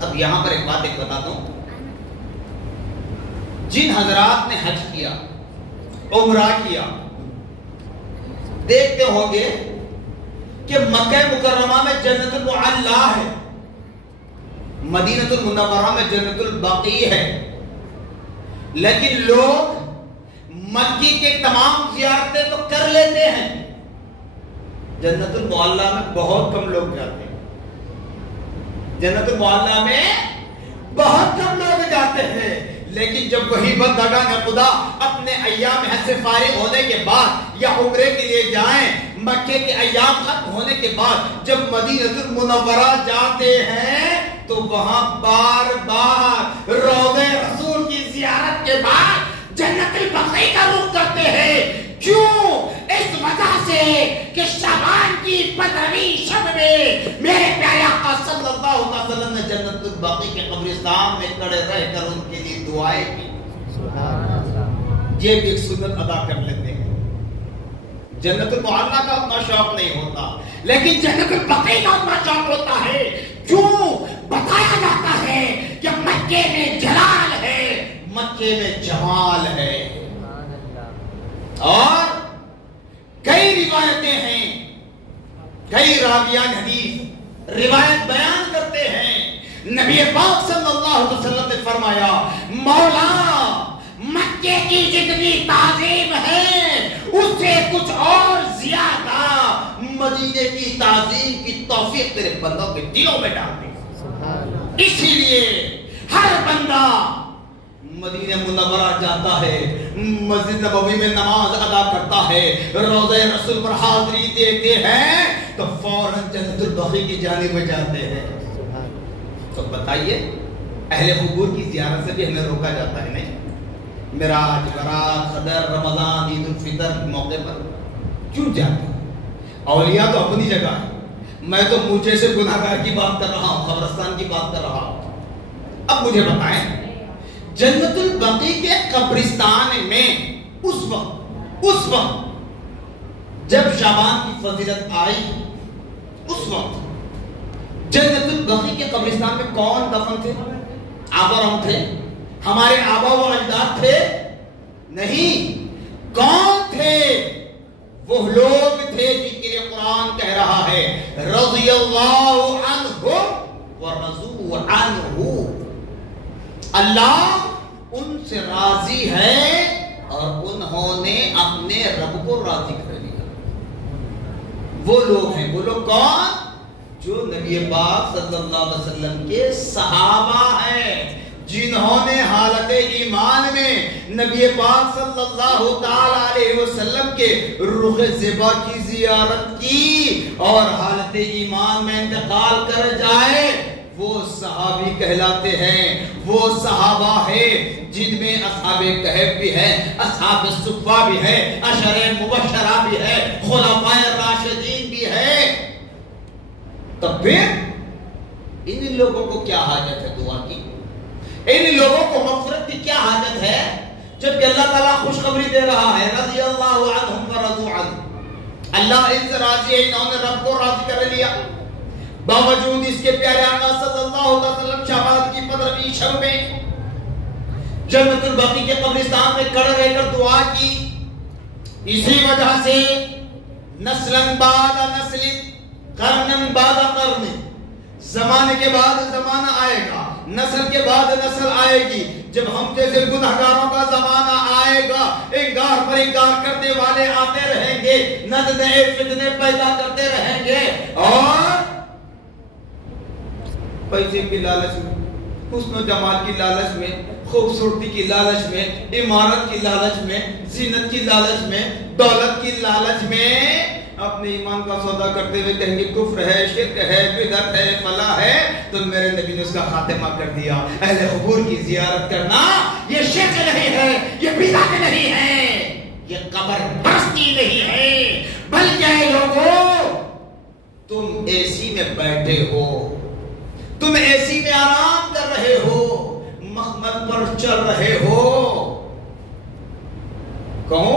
اب یہاں پر ایک بات بتا دوں، جن حضرات نے حج کیا، عمرہ کیا، دیکھتے ہوں گے کہ مکہ مکرمہ میں جنت المعلا ہے، مدینہ المنورہ میں جنت البقیع ہے، لیکن لوگ مکی کے تمام زیارتیں تو کر لیتے ہیں، جنت المعلا میں بہت کم لوگ جاتے ہیں، جنت المعلا میں بہت کم لوگ جاتے ہیں۔ لیکن جب وہی بندگان خدا اپنے ایام حج سے فارغ ہونے کے بعد یا عمرے کے لیے جائیں، مکے کے ایام ختم ہونے کے بعد جب مدینہ المنورہ جاتے ہیں تو وہاں بار بار روضہ رسول کی زیارت کے بعد جنت البقیع کا رخ کرتے ہیں۔ کیوں؟ اس وجہ سے کہ شعبان کی 15ویں شب میں میرے پیارے آقا صلی اللہ علیہ وسلم نے جنت البقیع کے قبرستان میں کھڑے رہ کر ان کے لیے دعائیں کی۔ یہ بھی ایک سنت ادا کر لیتے ہیں۔ جنت المعلا کا اتنا شوق نہیں ہوتا، لیکن جنت البقیع کا اتنا شوق ہوتا ہے۔ کیوں؟ بتایا جاتا ہے کہ مکے میں جلال ہے، مکے میں جمال ہے، اور کئی روایتیں ہیں، کئی راویان حدیث روایت بیان کرتے ہیں، نبی پاک صلی اللہ علیہ وسلم نے فرمایا مولا مکے کی جتنی تعظیم ہے اس سے کچھ اور زیادہ مدینے کی تعظیم کی توفیق تیرے بندوں کے دلوں میں ڈال دے۔ اسی لیے ہر بندہ مدینہ منورہ جاتا ہے، مسجد نبوی میں نماز ادا کرتا ہے، روضہ رسول پر حاضری دیتے ہیں تو فوراً جنت البقیع کی جانب میں جاتے ہیں۔ تو بتائیے اہل قبور کی زیارت سے بھی ہمیں روکا جاتا ہے نہیں؟ معراج، برات، قدر، رمضان، عید الفطر کے موقع پر کیوں جاتے ہیں؟ اولیاء تو اپنی جگہ ہے، میں تو مجھے سے گناہگار کی بات کر رہا ہوں، قبرستان کی بات کر رہا ہوں۔ اب مجھے بتائیں جنت البقیع کے قبرستان میں اس وقت جب شعبان کی فضیلت آئی، اس وقت جنت البقیع کے قبرستان میں کون دفن تھے؟ آبا و ہم تھے؟ ہمارے آبا و اجداد تھے؟ نہیں۔ کون تھے؟ وہ لوگ تھے جن کے لیے قرآن کہہ رہا ہے رضی اللہ عنہم ورضوا عنہ، اللہ ان سے راضی ہے اور انہوں نے اپنے رب کو راضی کر لیا۔ وہ لوگ ہیں، وہ لوگ کون؟ جو نبی پاک صلی اللہ علیہ وسلم کے صحابہ ہیں، جنہوں نے حالت ایمان میں نبی پاک صلی اللہ تعالی علیہ وسلم کے رخ زیبا کی زیارت کی اور حالت ایمان میں انتقال کر جائے، وہ صحابی کہلاتے ہیں۔ وہ صحابہ ہیں جن میں اصحاب کہف بھی ہے، اصحاب الصفہ بھی ہے، عشرہ مبشرہ بھی ہے، خلفائے راشدین بھی ہے۔ تو پھر ان لوگوں کو کیا حاجت ہے دعا کی؟ ان لوگوں کو مغفرت کی کیا حاجت ہے جبکہ اللہ تعالیٰ خوشخبری دے رہا ہے رضی اللہ عنہم ورضوا عنہ، اللہ ان سے راضی ہے، انہوں نے رب کو راضی کر لیا۔ باوجود اس کے پیارے آقا صلی اللہ علیہ وسلم شعبان کی 15ویں شب میں جنت البقیع کے قبرستان میں کھڑے رہ کر دعا کی۔ اسی وجہ سے نسلاً بعد نسل، قرناً بعد قرن، زمانے کے بعد زمانہ آئے گا، نسل کے بعد نسل آئے گی، جب ہم جیسے گناہگاروں کا زمانہ آئے گا، انکار پر انکار کرنے والے آتے رہیں گے، نئے فتنے پیدا کرتے رہیں گے، اور پیسے کی لالچ میں، حسن و جمال کی لالچ میں، خوبصورتی کی لالچ میں، عمارت کی لالچ میں، زینت کی لالچ میں، دولت کی لالچ میں اپنے ایمان کا سودا کرتے ہوئے کہیں گے کفر ہے، شرک ہے، بدعت ہے، فلاں ہے، تو میرے نبی نے اس کا خاتمہ کر دیا۔ اہل قبور کی زیارت کرنا یہ شرک نہیں ہے، یہ بدعت نہیں ہے، یہ قبر پرستی نہیں ہے، بلکہ اے لوگوں تم اے سی میں بیٹھے ہو، تم اے سی میں آرام کر رہے ہو، مخمل پر چل رہے ہو، کہو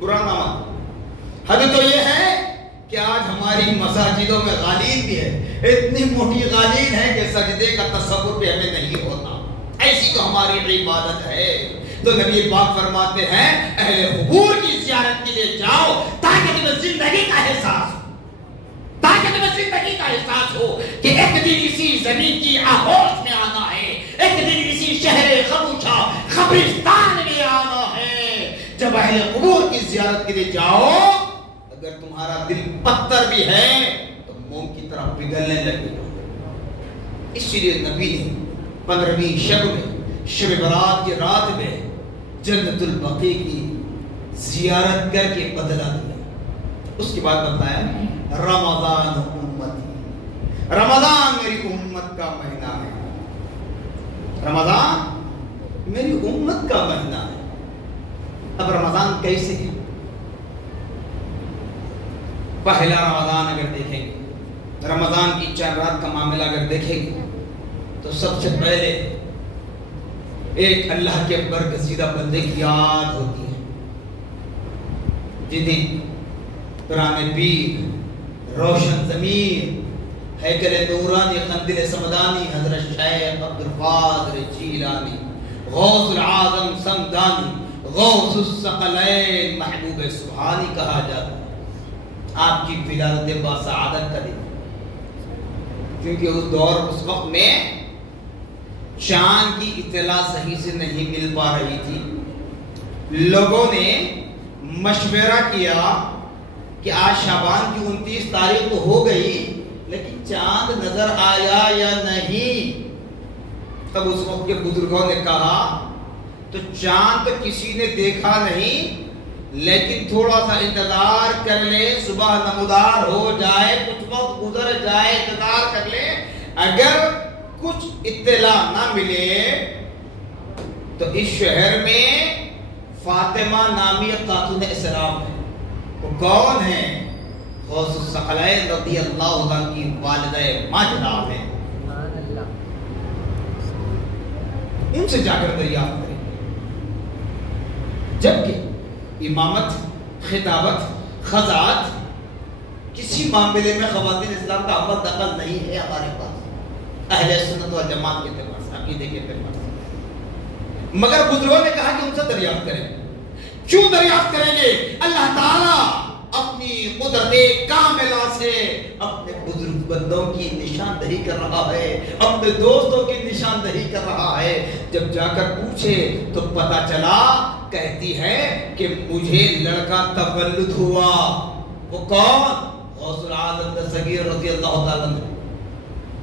برا نہ مان۔ حد تو یہ ہے کہ آج ہماری مساجدوں میں غالین بھی ہے، اتنی موٹی غالین ہے کہ سجدے کا تصور بھی ہمیں نہیں ہوتا، ایسی تو ہماری عبادت ہے۔ تو نبی پاک فرماتے ہیں اہل قبور کی زیارت کے لیے جاؤ تاکہ تمہیں زندگی کا احساس ہو، تاکہ تمہیں زندگی کا احساس ہو کہ ایک دن اسی زمین کی آغوش میں آنا ہے، ایک دن اسی شہر خبوچہ قبرستان میں آنا ہے۔ جب اہل قبور کی زیارت کے لیے جاؤ، اگر تمہارا دل پتھر بھی ہے تو موم کی طرح پگھلنے لگے گا۔ اسی لیے نبی نے 15ویں شب میں، شب برات کی رات میں جنت البقیع کی زیارت کر کے بدلا دیا۔ اس کے بعد بتایا رمضان امتی، رمضان میری امت کا مہینہ ہے، رمضان میری امت کا مہینہ ہے۔ اب رمضان کیسے ہے؟ پہلا رمضان اگر دیکھیں گے، رمضان کی 4 رات کا معاملہ اگر دیکھیں گے تو سب سے پہلے ایک اللہ کے برگزیدہ بندے کی یاد ہوتی ہے، جنہیں قرآن پیر، روشن ضمیر، ہیکل نورانی، قندیل سمدانی، حضرت شیخ عبدالقادر جیلانی، غوث العظم سمدانی، غوث الثقلین، محبوب سبحانی کہا جاتا ہے۔ آپ کی ولادت باسعادت کا دن، کیونکہ اس دور اس وقت میں چاند کی اطلاع صحیح سے نہیں مل پا رہی تھی۔ لوگوں نے مشورہ کیا کہ آج شعبان کی 29 تاریخ تو ہو گئی لیکن چاند نظر آیا یا نہیں۔ تب اس وقت کے بزرگوں نے کہا تو چاند تو کسی نے دیکھا نہیں، لیکن تھوڑا سا انتظار کر لے، صبح نمودار ہو جائے، کچھ وقت گزر جائے، انتظار کر لے، اگر کچھ اطلاع نہ ملے تو اس شہر میں فاطمہ نامی خاتون اسلام ہے۔ وہ کون ہے؟ غوث الثقلین رضی اللہ عنہ کی والدہ ماجدہ ہے، ان سے جا کر دریافت کریں۔ جبکہ امامت، خطابت، خضاعت کسی معاملے میں خواتین اسلام کا عمل دخل نہیں ہے ہمارے پاس، اہل سنت و جماعت کے اعتبار سے، عقیدے کے اعتبار سے۔ مگر بزرگوں نے کہا کہ ان سے دریافت کریں۔ کیوں دریافت کریں گے؟ اللہ تعالیٰ اپنی قدرت کاملہ سے اپنے بزرگ بندوں کی نشاندہی کر رہا ہے، اپنے دوستوں کی نشاندہی کر رہا ہے۔ جب جا کر پوچھے تو پتا چلا، کہتی ہے کہ مجھے لڑکا تولد ہوا۔ وہ کون؟ غوث العظم دستگیر رضی اللہ تعالیٰ عنہ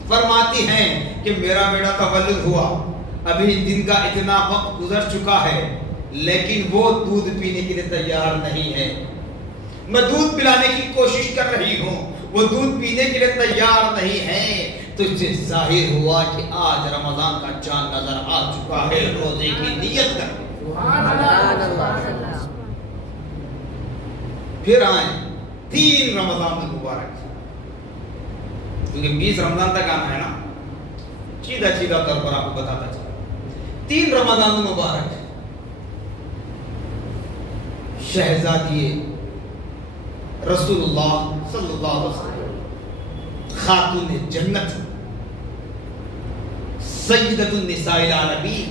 فرماتی ہیں کہ میرا بیٹا تولد ہوا، ابھی دن کا اتنا وقت گزر چکا ہے لیکن وہ دودھ پینے کے لیے تیار نہیں ہے۔ میں دودھ پلانے کی کوشش کر رہی ہوں، وہ دودھ پینے کے لیے تیار نہیں ہے۔ تو اس سے ظاہر ہوا کہ آج رمضان کا چاند نظر آ چکا ہے، روزے کی نیت کر۔ پھر آئیں 3 رمضان مبارک، کیونکہ 20 رمضان تک آنا ہے نا، سیدھا طور پر آپ کو بتاتا چلا۔ 3 رمضان مبارک، شہزادی رسول اللہ صلی اللہ علیہ وسلم، خاتون جنت، سیدۃ النساء العالمین،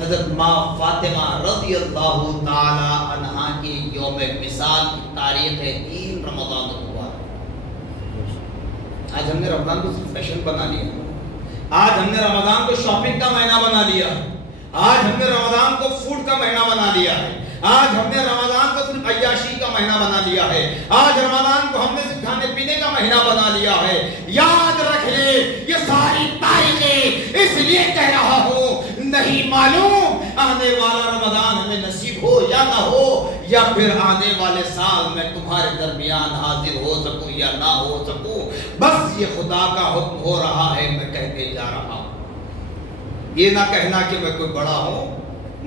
حضرت ماں فاطمہ رضی اللہ تعالی عنہا کے یوم وصال کی تاریخ ہے 3 رمضان مبارک۔ آج ہم نے رمضان کو صرف فیشن بنا لیا، آج ہم نے رمضان کو شاپنگ کا مہینہ بنا لیا، آج ہم نے رمضان کو فوڈ کا مہینہ بنا لیا ہے، آج ہم نے رمضان کو صرف عیاشی کا مہینہ بنا لیا ہے، آج رمضان کو ہم نے صرف کھانے پینے کا مہینہ بنا لیا ہے۔ یاد رکھ لے، یہ ساری تاریخیں اس لیے کہہ رہا ہوں، نہیں معلوم آنے والا رمضان ہمیں نصیب ہو یا نہ ہو، یا پھر آنے والے سال میں تمہارے درمیان حاضر ہو سکوں یا نہ ہو سکوں، بس یہ خدا کا حکم ہو رہا ہے، میں کہتے جا رہا ہوں۔ یہ نہ کہنا کہ میں کوئی بڑا ہوں،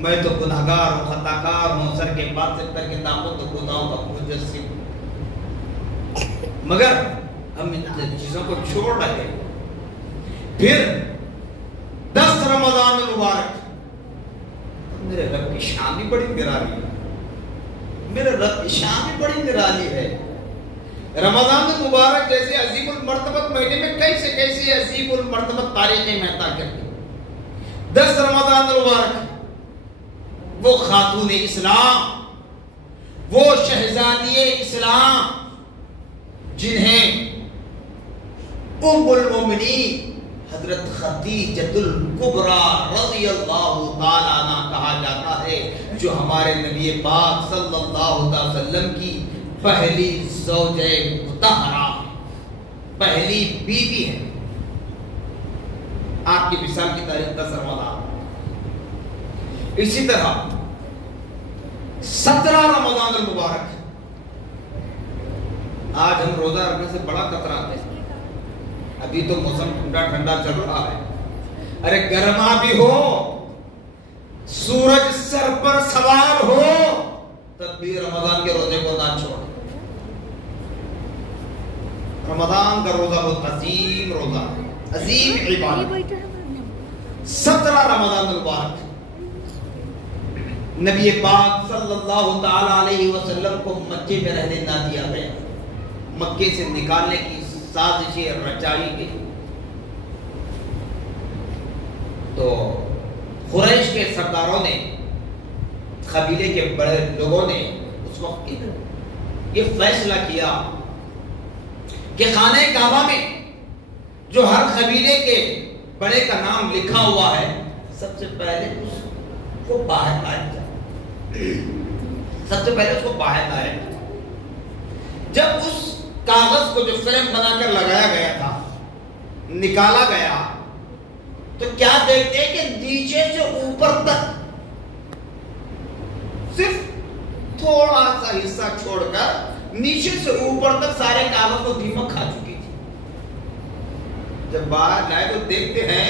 میں تو گناہگار ہوں، خطا کار ہوں، سر کے بعد سے پر کے دامن تو گناہوں کا مجسم۔ مگر ہم ان چیزوں کو چھوڑ رہے ہیں. پھر 10 رمضان المبارک. میرے رب کی شان بھی بڑی نرالی ہے. میرے رب کی شان بھی بڑی نرالی ہے. رمضان المبارک جیسے عظیم المرتبت مہینے میں کیسے عظیم المرتبت تاریخیں میں عطا کرتی. 10 رمضان المبارک وہ خاتون اسلام، وہ شہزادی اسلام جنہیں ام المومنین حضرت خدیجۃ الکبریٰ رضی اللہ تعالیٰ عنہ کہا جاتا ہے، جو ہمارے نبی پاک صلی اللہ علیہ وسلم کی پہلی زوجہ مطہرہ، پہلی بیوی ہے. آپ کی مثال کی تاریخ 10 رمضان. اسی طرح 17 رمضان المبارک. آج ہم روزہ رکھنے سے بڑا کتراتے ہیں. ابھی تو موسم ٹھنڈا چل رہا ہے. ارے گرما بھی ہو، سورج سر پر سوار ہو، تب بھی رمضان کے روزے کو نہ چھوڑ. رمضان کا روزہ بہت عظیم روزہ ہے، عظیم عبادت. 17 رمضان المبارک نبی پاک صلی اللہ تعالی علیہ وسلم کو مکے میں رہنے نہ دیا گیا. مکے سے نکالنے کی سازشیں رچائی گئی. تو قریش کے سرداروں نے، قبیلے کے بڑے لوگوں نے اس وقت یہ فیصلہ کیا کہ خانہ کعبہ میں جو ہر قبیلے کے بڑے کا نام لکھا ہوا ہے، سب سے پہلے اس کو باہر لایا جائے. سب سے پہلے اس کو باہر لایا جائے. جب اس کاغذ کو جو فریم بنا کر لگایا گیا تھا نکالا گیا تو کیا دیکھتے ہیں کہ نیچے سے اوپر تک صرف تھوڑا سا حصہ چھوڑ کر نیچے سے اوپر تک سارے کاغذ کو دیمک کھا چکی تھی. جب باہر لائے تو دیکھتے ہیں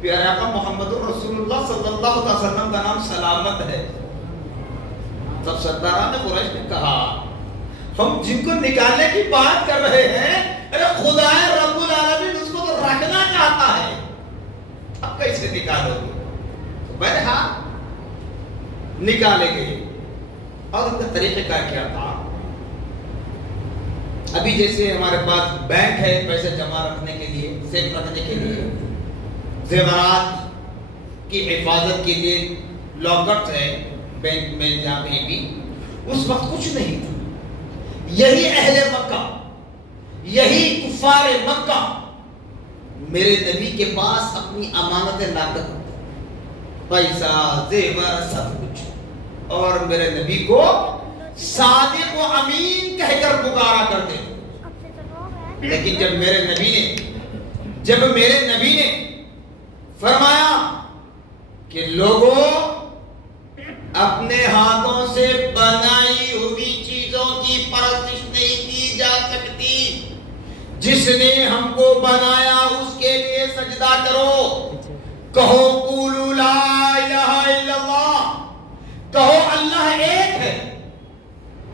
پیارے آقا محمد رسول اللہ صلی اللہ علیہ وسلم کا نام سلامت ہے. تب سرداران قریش نے کہا ہم جن کو نکالنے کی بات کر رہے ہیں، ارے خدا رب العالمین اس کو تو رکھنا چاہتا ہے، اب کیسے نکالو گے؟ بہرحال نکالے گئے. اور ان کا طریقہ کیا تھا؟ ابھی جیسے ہمارے پاس بینک ہے پیسے جمع رکھنے کے لیے، سیف رکھنے کے لیے، زیورات کی حفاظت کے لیے لاکرز ہے بینک میں، جہاں کہیں بھی اس وقت کچھ نہیں تھا. یہی اہل مکہ، یہی کفار مکہ میرے نبی کے پاس اپنی امانتیں لا کر، پیسہ، زیور، سب کچھ، اور میرے نبی کو صادق و امین کہہ کر پکارا کرتے. لیکن جب میرے نبی نے فرمایا کہ لوگوں اپنے ہاتھوں سے بنائی ہوئی چیزوں کی پرستش نہیں کی جا سکتی، جس نے ہم کو بنایا اس کے لیے سجدہ کرو، کہو قولوا لا الہ الا اللہ، کہو اللہ ایک ہے.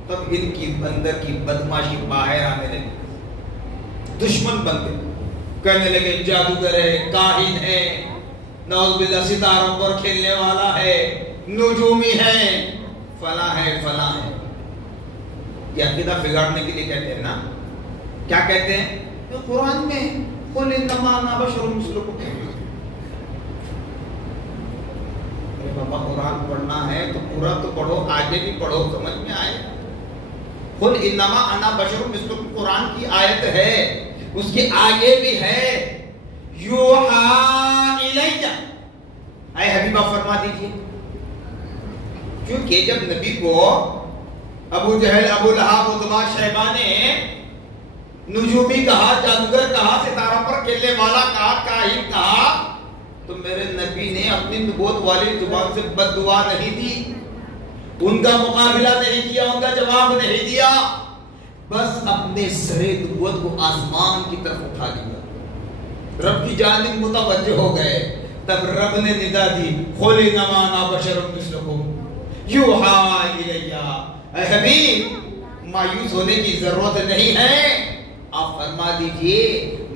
تب ان کی اندر کی بدماشی باہر آنے لگی. دشمن بن گئے، کہنے لگے جادوگر ہے، کاہن ہے، نعوذ باللہ ستاروں پر کھیلنے والا ہے، نجومی ہے، فلاں ہے، فلاں ہے. یہ عقیدہ بگاڑنے کے لیے کہتے ہیں نا. کیا کہتے ہیں؟ قرآن میں قل انما انا بشر مثلکم. بابا قرآن پڑھنا ہے تو پورا تو پڑھو، آگے بھی پڑھو، سمجھ میں آئے. قل انما انا بشر مثلکم قرآن کی آیت ہے، اس کے آگے بھی ہے یوحی الیہ. اے حبیبہ فرما دیجئے. کیونکہ جب نبی کو ابو جہل، ابو لہب، عتبہ، شیبہ نے نجومی کہا، جادوگر کہا، ستاروں پر کھیلنے والا کہا، کاہن کہا، تو میرے نبی نے اپنی نبوت والی زبان سے بد دعا نہیں دی، ان کا مقابلہ نہیں کیا، ان کا جواب نہیں دیا، بس اپنے سر نبوت کو آسمان کی طرف اٹھا دیا، رب کی جانب متوجہ ہو گئے. تب رب نے ندا دی قل انما انا بشر مثلکم یوحی الیہ. اے حبیب مایوس ہونے کی ضرورت نہیں ہے، آپ فرما دیجئے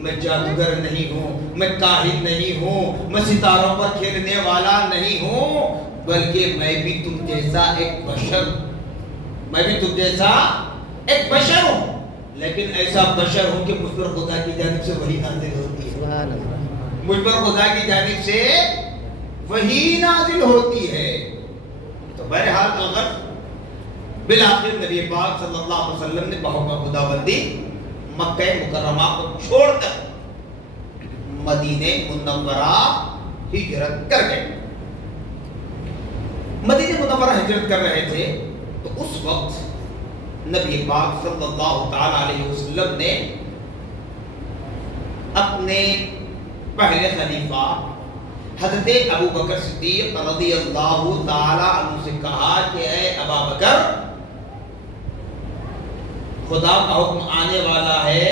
میں جادوگر نہیں ہوں، میں کاہن نہیں ہوں، میں ستاروں پر کھیلنے والا نہیں ہوں، بلکہ میں بھی تم جیسا ایک بشر ہوں، لیکن ایسا بشر ہوں کہ مجھ پر خدا کی جانب سے وحی نازل ہوتی ہے، مجھ پر خدا کی جانب سے وحی نازل ہوتی ہے۔ تو بہرحال الغرض بالآخر نبی پاک صلی اللہ علیہ وسلم نے بحکم خدا بندی مکہ مکرمہ کو چھوڑ کر مدینہ منورہ ہجرت کر گئے۔ مدینہ منورہ ہجرت کر رہے تھے تو اس وقت نبی پاک صلی اللہ تعالی علیہ وسلم نے اپنے پہلے خلیفہ حضرت ابو بکر صدیق رضی اللہ تعالی عنہ سے کہا کہ اے ابا بکر، خدا کا حکم آنے والا ہے،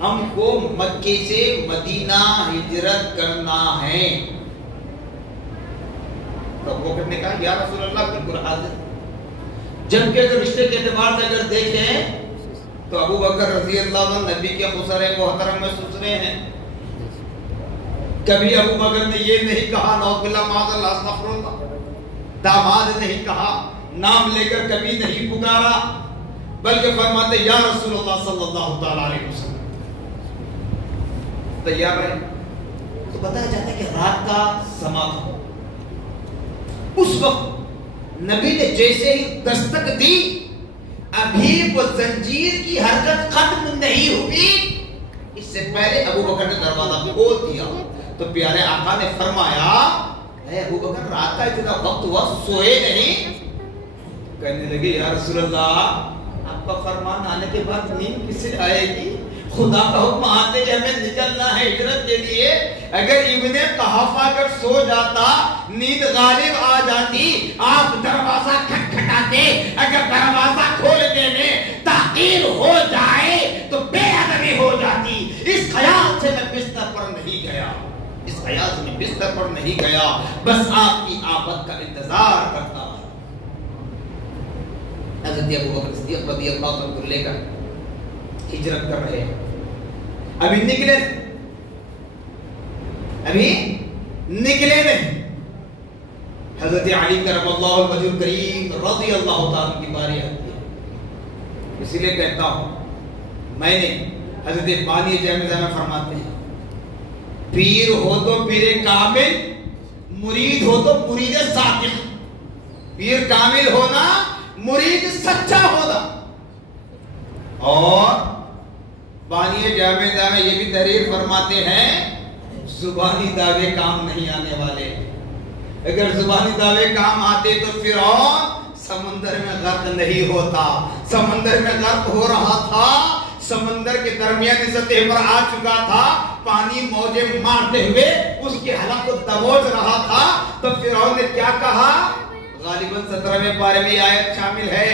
ہم کو مکے سے مدینہ ہجرت کرنا ہے۔ تو ابو بکر نے کہا یا رسول اللہ بالکل حاضر۔ جنگ کے رشتے کے اعتبار سے اگر دیکھیں تو ابو بکر رضی اللہ عنہ نبی کے خسر محترم میں سسرے ہیں۔ کبھی ابو بکر نے یہ نہیں کہا نعوذ باللہ معاذ اللہ استغفر اللہ، داماد نہیں کہا، نام لے کر کبھی نہیں پکارا، بلکہ فرماتے یا رسول اللہ صلی اللہ تعالی علیہ وسلم تیار رہے۔ تو بتایا جاتا ہے کہ رات کا سما تھا، اس وقت نبی نے جیسے ہی دستک دی، ابھی وہ زنجیر کی حرکت ختم نہیں ہوئی، اس سے پہلے ابو بکر نے دروازہ کھول دیا تو پیارے آقا نے فرمایا اے ابو بکر رات کا اتنا وقت ہوا سوئے نہیں؟ کہنے لگے یا رسول اللہ آپ کا فرمان آنے کے بعد نیند کس سے آئے گی؟ خدا کا حکم آتے ہی ہمیں نکلنا ہے ہجرت کے لیے، اگر ابن قحافہ اگر سو جاتا نیند غالب آ جاتی، آپ دروازہ کھٹکھٹاتے، اگر دروازہ کھولنے میں تاخیر ہو جائے تو بے ادبی ہو جاتی۔ اس خیال سے میں بستر پر نہیں گیا، اس خیال سے میں بستر پر نہیں گیا، بس آپ کی آمد کا انتظار کرتا ہوں۔ حضرت ابو بکر صدیق رضی اللہ عنہ کو لے کر ہجرت کر رہے ہیں، ابھی نکلے نہیں۔ حضرت علی کرم اللہ وجہ الکریم رضی اللہ تعالیٰ کی باری آتی ہے۔ اسی لئے کہتا ہوں، میں نے حضرت بانی جامعہ میں فرماتے ہیں پیر ہو تو پیر کامل، مرید ہو تو مرید صادق۔ پیر کامل ہونا، مرید سچا ہونا۔ اور بانی جامعہ میں یہ بھی تحریر فرماتے ہیں زبانی دعوے کام نہیں آنے والے، اگر زبانی دعوے کام آتے تو فرعون سمندر میں غرق نہیں ہوتا، سمندر میں غرق ہو رہا تھا، سمندر کے درمیانی سطح پر آ چکا تھا، پانی موجیں مارتے ہوئے اس کے حلق کو دبوچ رہا تھا۔ تو فرعون نے کیا کہا؟ غالباً 17ویں پارے میں آیت شامل ہے،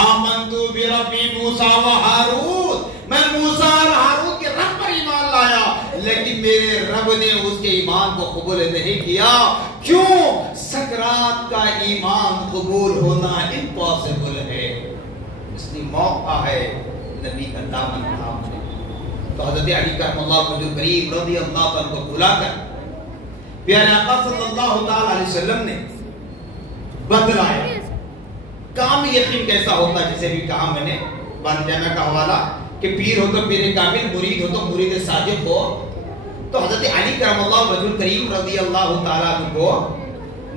آمنتو بربی موسیٰ و ہارون، میں موسیٰ اور ہارون کے رب پر ایمان لایا، لیکن میرے رب نے اس کے ایمان کو قبول نہیں کیا۔ کیوں؟ سکرات کا ایمان قبول ہونا امپاسبل ہے، اس لیے موقع ہے نبی کا دامن تھامنے۔ تو حضرت علی کرم اللہ وجہ الکریم رضی اللہ عنہ کو بلا کر پیارے آقا صلی اللہ تعالی علیہ وسلم نے بدلایا۔ کام یقین کیسا ہوتا ہے، جسے بھی کہا میں نے بان جامعہ کا حوالہ کہ پیر ہو تو پیر کامل، مرید ہو تو مرید صادق ہو۔ تو حضرت علی کرم اللہ وجہ الکریم رضی اللہ تعالیٰ عنہ کو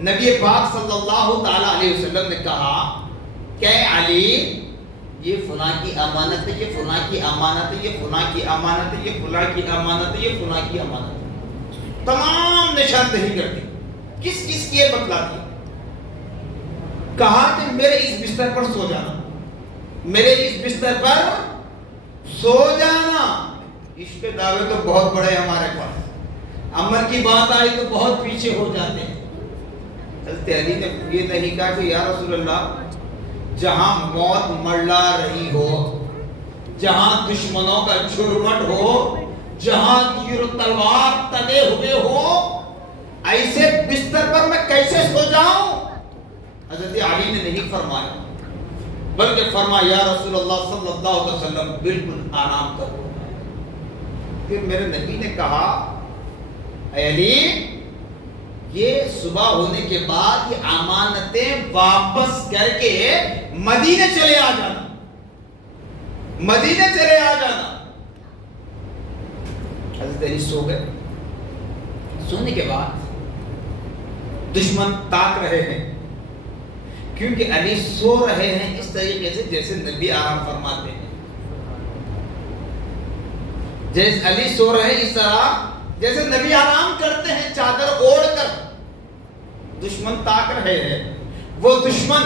نبی پاک صلی اللہ تعالیٰ علیہ وسلم نے کہا کہ علی یہ فلاں کی امانت ہے، یہ فلاں کی امانت ہے، یہ فلاں کی امانت ہے، یہ فلاں کی امانت ہے، یہ فلاں کی امانت ہے، تمام نشاندہی کر دی۔ کس کس کی بتلاتی؟ کہا کہ میرے اس بستر پر سو جانا، میرے اس بستر پر سو جانا۔ عشق دعوے تو بہت بڑے ہمارے پاس، عمل کی بات آئی تو بہت پیچھے ہو جاتے ہیں۔ حضرت علی نے یہ نہیں کہا کہ یا رسول اللہ جہاں موت مڑلا رہی ہو، جہاں دشمنوں کا جھرمٹ ہو، جہاں تیر و تلوار تلے ہوئے ہو، ایسے بستر پر میں کیسے سو جاؤں؟ حضرت علی نے نہیں فرمایا، بلکہ فرمایا یا رسول اللہ صلی اللہ علیہ وسلم بالکل آرام کرو، پھر میرے نبی نے کہا اے علی یہ صبح ہونے کے بعد یہ امانتیں واپس کر کے مدینے چلے آ جانا، مدینے چلے آ جانا۔ حضرت علی سو گئے۔ سونے کے بعد دشمن تاک رہے ہیں، کیونکہ علی سو رہے ہیں اس طریقے سے جیسے نبی آرام فرماتے ہیں، جیسے علی سو رہے ہیں اس طرح جیسے نبی آرام کرتے ہیں چادر اوڑھ کر۔ دشمن تاک رہے ہیں، وہ دشمن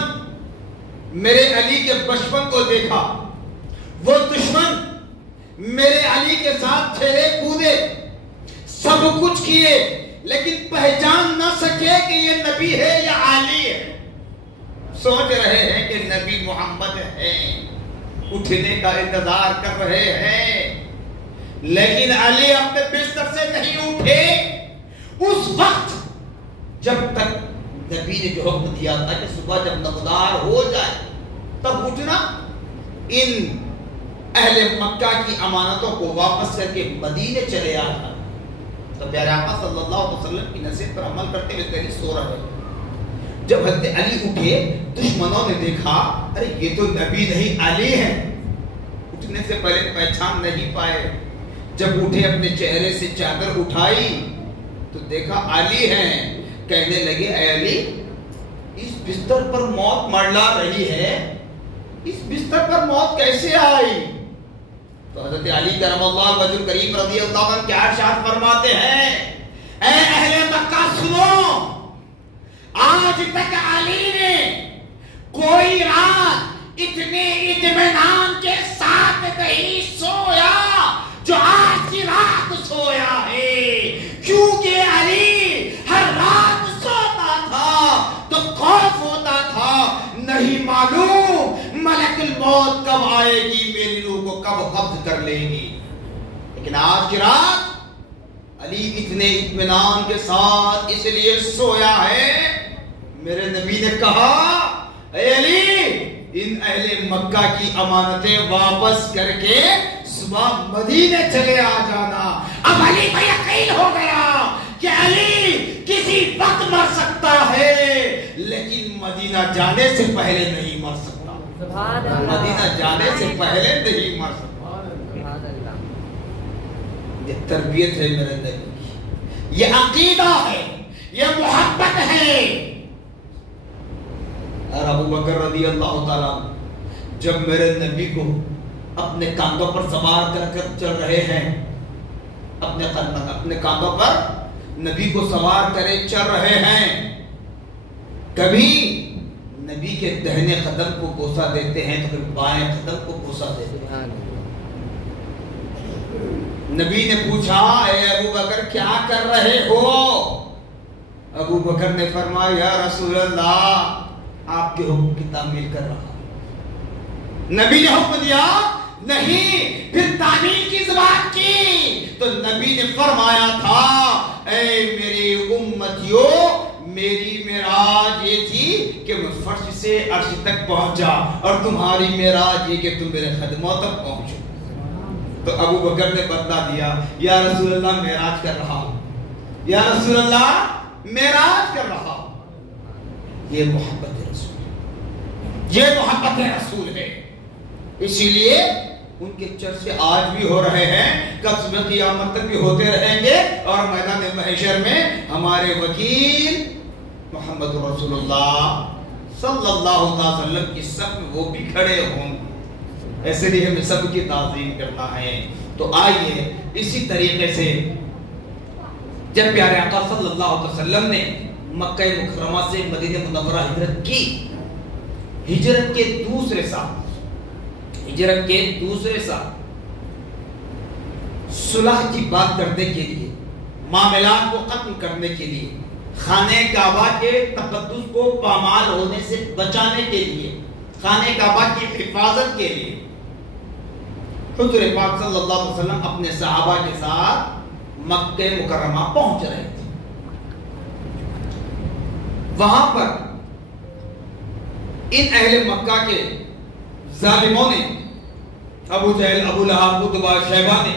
میرے علی کے بچپن کو دیکھا، وہ دشمن میرے علی کے ساتھ کھیلے کودے، سب کچھ کیے، لیکن پہچان نہ سکے کہ یہ نبی ہے یا علی ہے۔ سوچ رہے ہیں کہ نبی محمد ہیں، اٹھنے کا انتظار کر رہے ہیں، لیکن علی اپنے بستر سے نہیں اٹھے۔ اس وقت جب تک نبی نے جو حکم دیا تھا کہ صبح جب نمودار ہو جائے تب اٹھنا، ان اہل مکہ کی امانتوں کو واپس کر کے مدینے چلے آنا، تو پیارے آقا صلی اللہ علیہ وسلم کی نصیحت پر عمل کرتے ہوئے کہیں سو رہے۔ جب حضرت علی اٹھے دشمنوں نے دیکھا ارے یہ تو نبی نہیں علی ہے، اٹھنے سے پہلے پہچان نہیں پائے۔ جب اٹھے اپنے چہرے سے چادر اٹھائی تو دیکھا علی ہیں۔ کہنے لگے اے علی اس بستر پر موت مرلا رہی ہے، اس بستر پر موت کیسے آئی؟ تو حضرت علی کرم اللہ وجہ کریم رضی اللہ عنہ کیا ارشاد فرماتے ہیں، اے اہل مکہ سنو، آج تک علی نے کوئی رات اتنے اطمینان کے ساتھ نہیں سویا جو آج کی رات سویا ہے، کیونکہ علی ہر رات سوتا تھا تو خوف ہوتا تھا، نہیں معلوم ملک الموت کب آئے گی، میری روح کو کب قبض کر لے گی۔ لیکن آج کی رات علی اتنے اطمینان کے ساتھ اس لیے سویا ہے، میرے نبی نے کہا اے علی ان اہل مکہ کی امانتیں واپس کر کے صبح مدینے چلے آ جانا۔ اب علی کو یقین ہو گیا کہ علی کسی وقت مر سکتا ہے، لیکن مدینہ جانے سے پہلے نہیں مر سکتا، مدینہ جانے سے پہلے نہیں مر سکتا۔ یہ تربیت ہے میرے نبی کی، یہ عقیدہ ہے، یہ محبت ہے۔ اور ابو بکر رضی اللہ تعالیٰ جب میرے نبی کو اپنے کاندھوں پر سوار کر کر چل رہے ہیں، اپنے کاندھوں پر نبی کو سوار کرے چل رہے ہیں، کبھی نبی کے دہنے قدم کو بوسہ دیتے ہیں تو کبھی بائیں قدم کو بوسہ دیتے ہیں۔ نبی نے پوچھا اے ابو بکر کیا کر رہے ہو؟ ابو بکر نے فرمایا یا رسول اللہ آپ کے حکم کی تعمیل کر رہا ہوں۔ نبی نے حکم دیا نہیں، پھر تعمیل کی زبان کی تو نبی نے فرمایا تھا اے میری امتیوں، میری معراج یہ تھی کہ میں فرش سے عرش تک پہنچا، اور تمہاری معراج یہ کہ تم میرے خدموں تک پہنچو۔ تو ابو بکر نے بدلا دیا یا رسول اللہ معراج کر رہا ہوں، یا رسول اللہ معراج کر رہا ہوں۔ یہ محبت رسول، یہ محبت رسول ہے، اسی لیے ان کے چرچے آج بھی ہو رہے ہیں، قبض قیامت تک بھی ہوتے رہیں گے، اور میدان محشر میں ہمارے وکیل محمد رسول اللہ صلی اللہ علیہ وسلم کی صف میں وہ بھی کھڑے ہوں گے۔ ایسے لیے ہمیں سب کی تعظیم کرنا ہے۔ تو آئیے اسی طریقے سے جب پیارے آقا صلی اللہ علیہ وسلم نے مکہ مکرمہ سے مدینہ منورہ ہجرت کی، ہجرت کے دوسرے سال صلح کی بات کرنے کے لیے، معاملات کو ختم کرنے کے لیے، خانہ کعبہ کے تقدس کو پامال ہونے سے بچانے کے لیے، خانہ کعبہ کی حفاظت کے لیے حضور پاک صلی اللہ علیہ وسلم اپنے صحابہ کے ساتھ مکہ مکرمہ پہنچ رہے تھے۔ وہاں پر ان اہل مکہ کے ظالموں نے، ابو جہل، ابو لہب، اتبا، شیبہ نے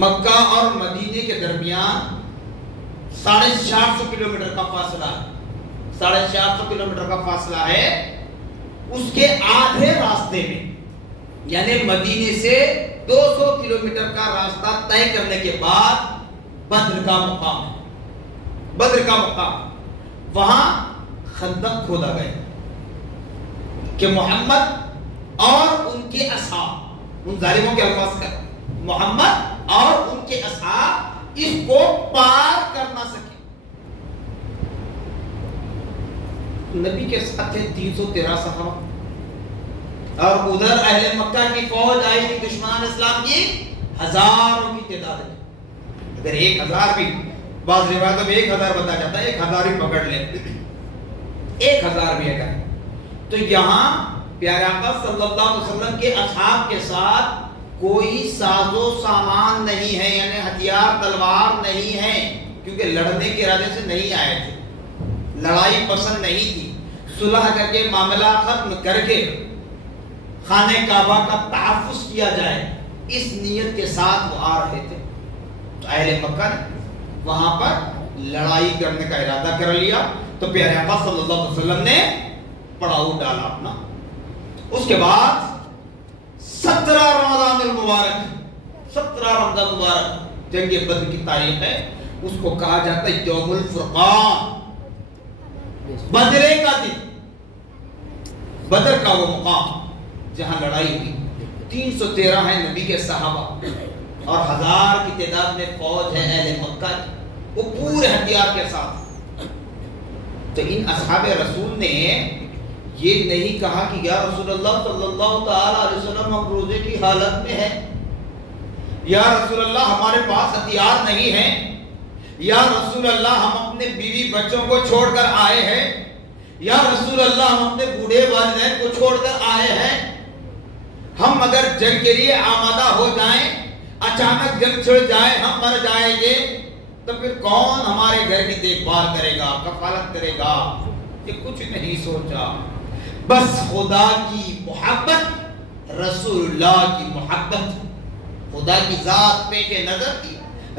مکہ اور مدینے کے درمیان 450 کلومیٹر کا فاصلہ ہے، 450 کلومیٹر کا فاصلہ ہے۔ اس کے آدھے راستے میں یعنی مدینے سے 200 کلومیٹر کا راستہ طے کرنے کے بعد بدر کا مقام ہے، بدر کا مقام، وہاں خندق کھودا گیا کہ محمد اور ان کے اصحاب، ان ظالموں کے الفاظ کا، محمد اور ان کے اصحاب اس کو پار کر نہ سکے۔ نبی کے ساتھ تھے 313 صحابہ، اور ادھر اہل مکہ کی فوج آئی تھی دشمنان اسلام کی ہزاروں کی تعداد ہے۔ اگر 1000 بھی، بعض روایتوں میں 1000 بتایا جاتا ہے، 1000 ہی پکڑ لیں، 1000 بھی اگر، تو یہاں پیارے آقا صلی اللہ علیہ وسلم کے اصحاب کے ساتھ کوئی ساز و سامان نہیں ہے، یعنی ہتھیار تلوار نہیں ہے، کیونکہ لڑنے کے ارادے سے نہیں آئے تھے، لڑائی پسند نہیں تھی، صلح کر کے معاملہ ختم کر کے خانہ کعبہ کا تحفظ کیا جائے، اس نیت کے ساتھ وہ آ رہے تھے۔ تو اہل مکہ نے وہاں پر لڑائی کرنے کا ارادہ کر لیا، تو پیارے آقا صلی اللہ علیہ وسلم نے پڑاؤ ڈالا اپنا۔ اس کے بعد 17 رمضان المبارک، 17 رمضان مبارک جنگ بدر کی تاریخ ہے، اس کو کہا جاتا ہے یوم الفرقان، بدرے کا دن، بدر کا وہ مقام جہاں لڑائی ہوئی۔ 313 ہیں نبی کے صحابہ اور 1000 کی تعداد میں فوج ہے اہل مکہ کی، وہ پورے ہتھیار کے ساتھ۔ تو ان اصحاب رسول نے یہ نہیں کہا کہ یا رسول اللہ صلی اللہ تعالی علیہ وسلم ہم روزے کی حالت میں ہیں، یا رسول اللہ ہمارے پاس ہتھیار نہیں ہیں، یا رسول اللہ ہم اپنے بیوی بچوں کو چھوڑ کر آئے ہیں، یا رسول اللہ ہم اپنے بوڑھے والدین کو چھوڑ کر آئے ہیں، ہم اگر جنگ کے لیے آمادہ ہو جائیں، اچانک جنگ چھڑ جائے، ہم مر جائیں گے، تو پھر کون ہمارے گھر کی دیکھ بھال کرے گا، کفالت کرے گا؟ یہ کچھ نہیں سوچا، بس خدا کی محبت، رسول اللہ کی محبت، خدا کی ذات پیش نظر تھی،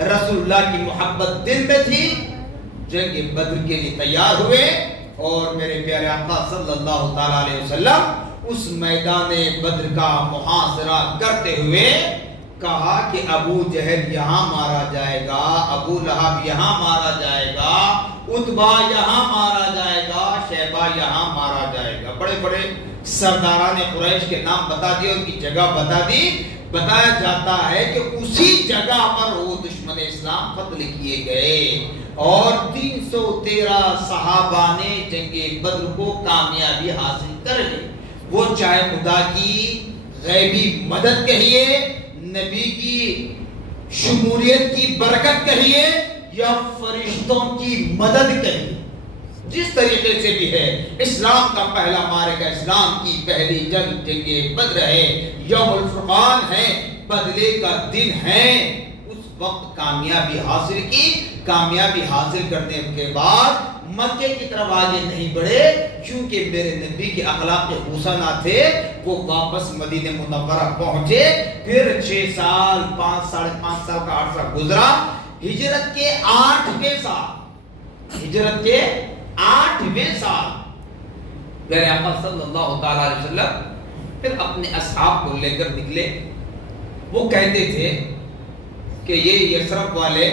رسول اللہ کی محبت دل میں تھی، جنگ بدر کے لیے تیار ہوئے، اور میرے پیارے آقا صلی اللہ تعالی علیہ وسلم اس میدان بدر کا محاصرہ کرتے ہوئے کہا کہ ابو جہل یہاں مارا جائے گا، ابو لہب یہاں مارا جائے گا، عتبہ یہاں مارا جائے گا، شیبہ یہاں مارا جائے گا۔ بڑے بڑے سرداران قریش کے نام بتا دیے، ان کی جگہ بتا دی۔ بتایا جاتا ہے کہ اسی جگہ پر وہ دشمن اسلام قتل کیے گئے، اور 313 صحابہ نے جنگ بدر کو کامیابی حاصل کر لی۔ وہ چاہے خدا کی غیبی مدد کہیے، نبی کی شمولیت کی برکت کہیے، یا فرشتوں کی مدد کہیے، جس طریقے سے بھی ہے، اسلام کا پہلا معرکہ، اسلام کی پہلی جنگ جنگ بدر ہے، یوم الفرقان ہے، بدلے کا دن ہے۔ اس وقت کامیابی حاصل کی، کامیابی حاصل کرنے کے بعد مکے کی طرف آگے نہیں بڑھے، کیونکہ میرے نبی کے اخلاق حسنہ تھے، وہ واپس مدینہ منورہ پہنچے۔ پھر 6 سال 5 ساڑھے 5 سال کا عرصہ گزرا، ہجرت کے 8ویں سال، ہجرت کے 8ویں سال میرے آقا صلی اللہ تعالی علیہ وسلم پھر اپنے اصحاب کو لے کر نکلے۔ وہ کہتے تھے کہ یہ یثرب والے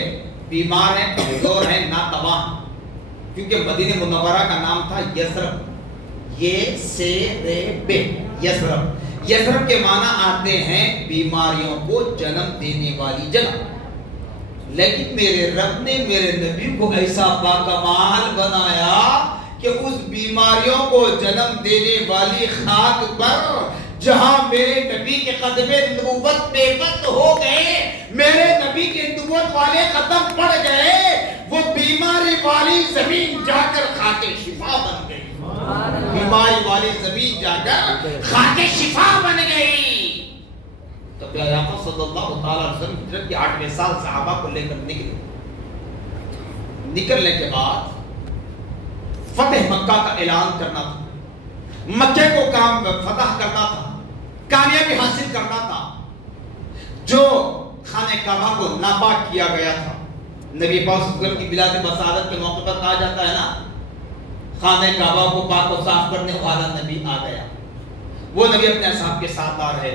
بیمار ہیں، کمزور ہیں، ناتواں، کیونکہ مدینہ منورہ کا نام تھا یثرب، یثرب، یثرب کے معنی آتے ہیں بیماریوں کو جنم دینے والی جگہ۔ لیکن میرے رب نے میرے نبی کو ایسا باکمال بنایا کہ اس بیماریوں کو جنم دینے والی خاک پر جہاں میرے نبی کے قدم نبوت بے بد ہو گئے، میرے نبی کے نبوت والے قدم پڑ گئے، وہ بیماری والی زمین جا کر خاک شفا بن گئی، بیماری والی زمین جا کر خاک شفا بن گئی۔ تو پیارے آقا صلی اللہ تعالی علیہ وسلم ہجرت کے 8ویں سال صحابہ کو لے کر نکلے۔ نکلنے کے بعد فتح مکہ کا اعلان کرنا تھا، مکے کو فتح کرنا تھا، کامیابی حاصل کرنا تھا۔ جو خانہ خانہ کعبہ کو ناپاک کیا گیا تھا. نبی پاک صلی اللہ علیہ وسلم کی ولادت بسادت کے موقع پر کہا جاتا ہے نا خانہ کعبہ کو پاک و صاف کرنے والا نبی آ گیا. وہ نبی اپنے اصحاب کے ساتھ آ رہے.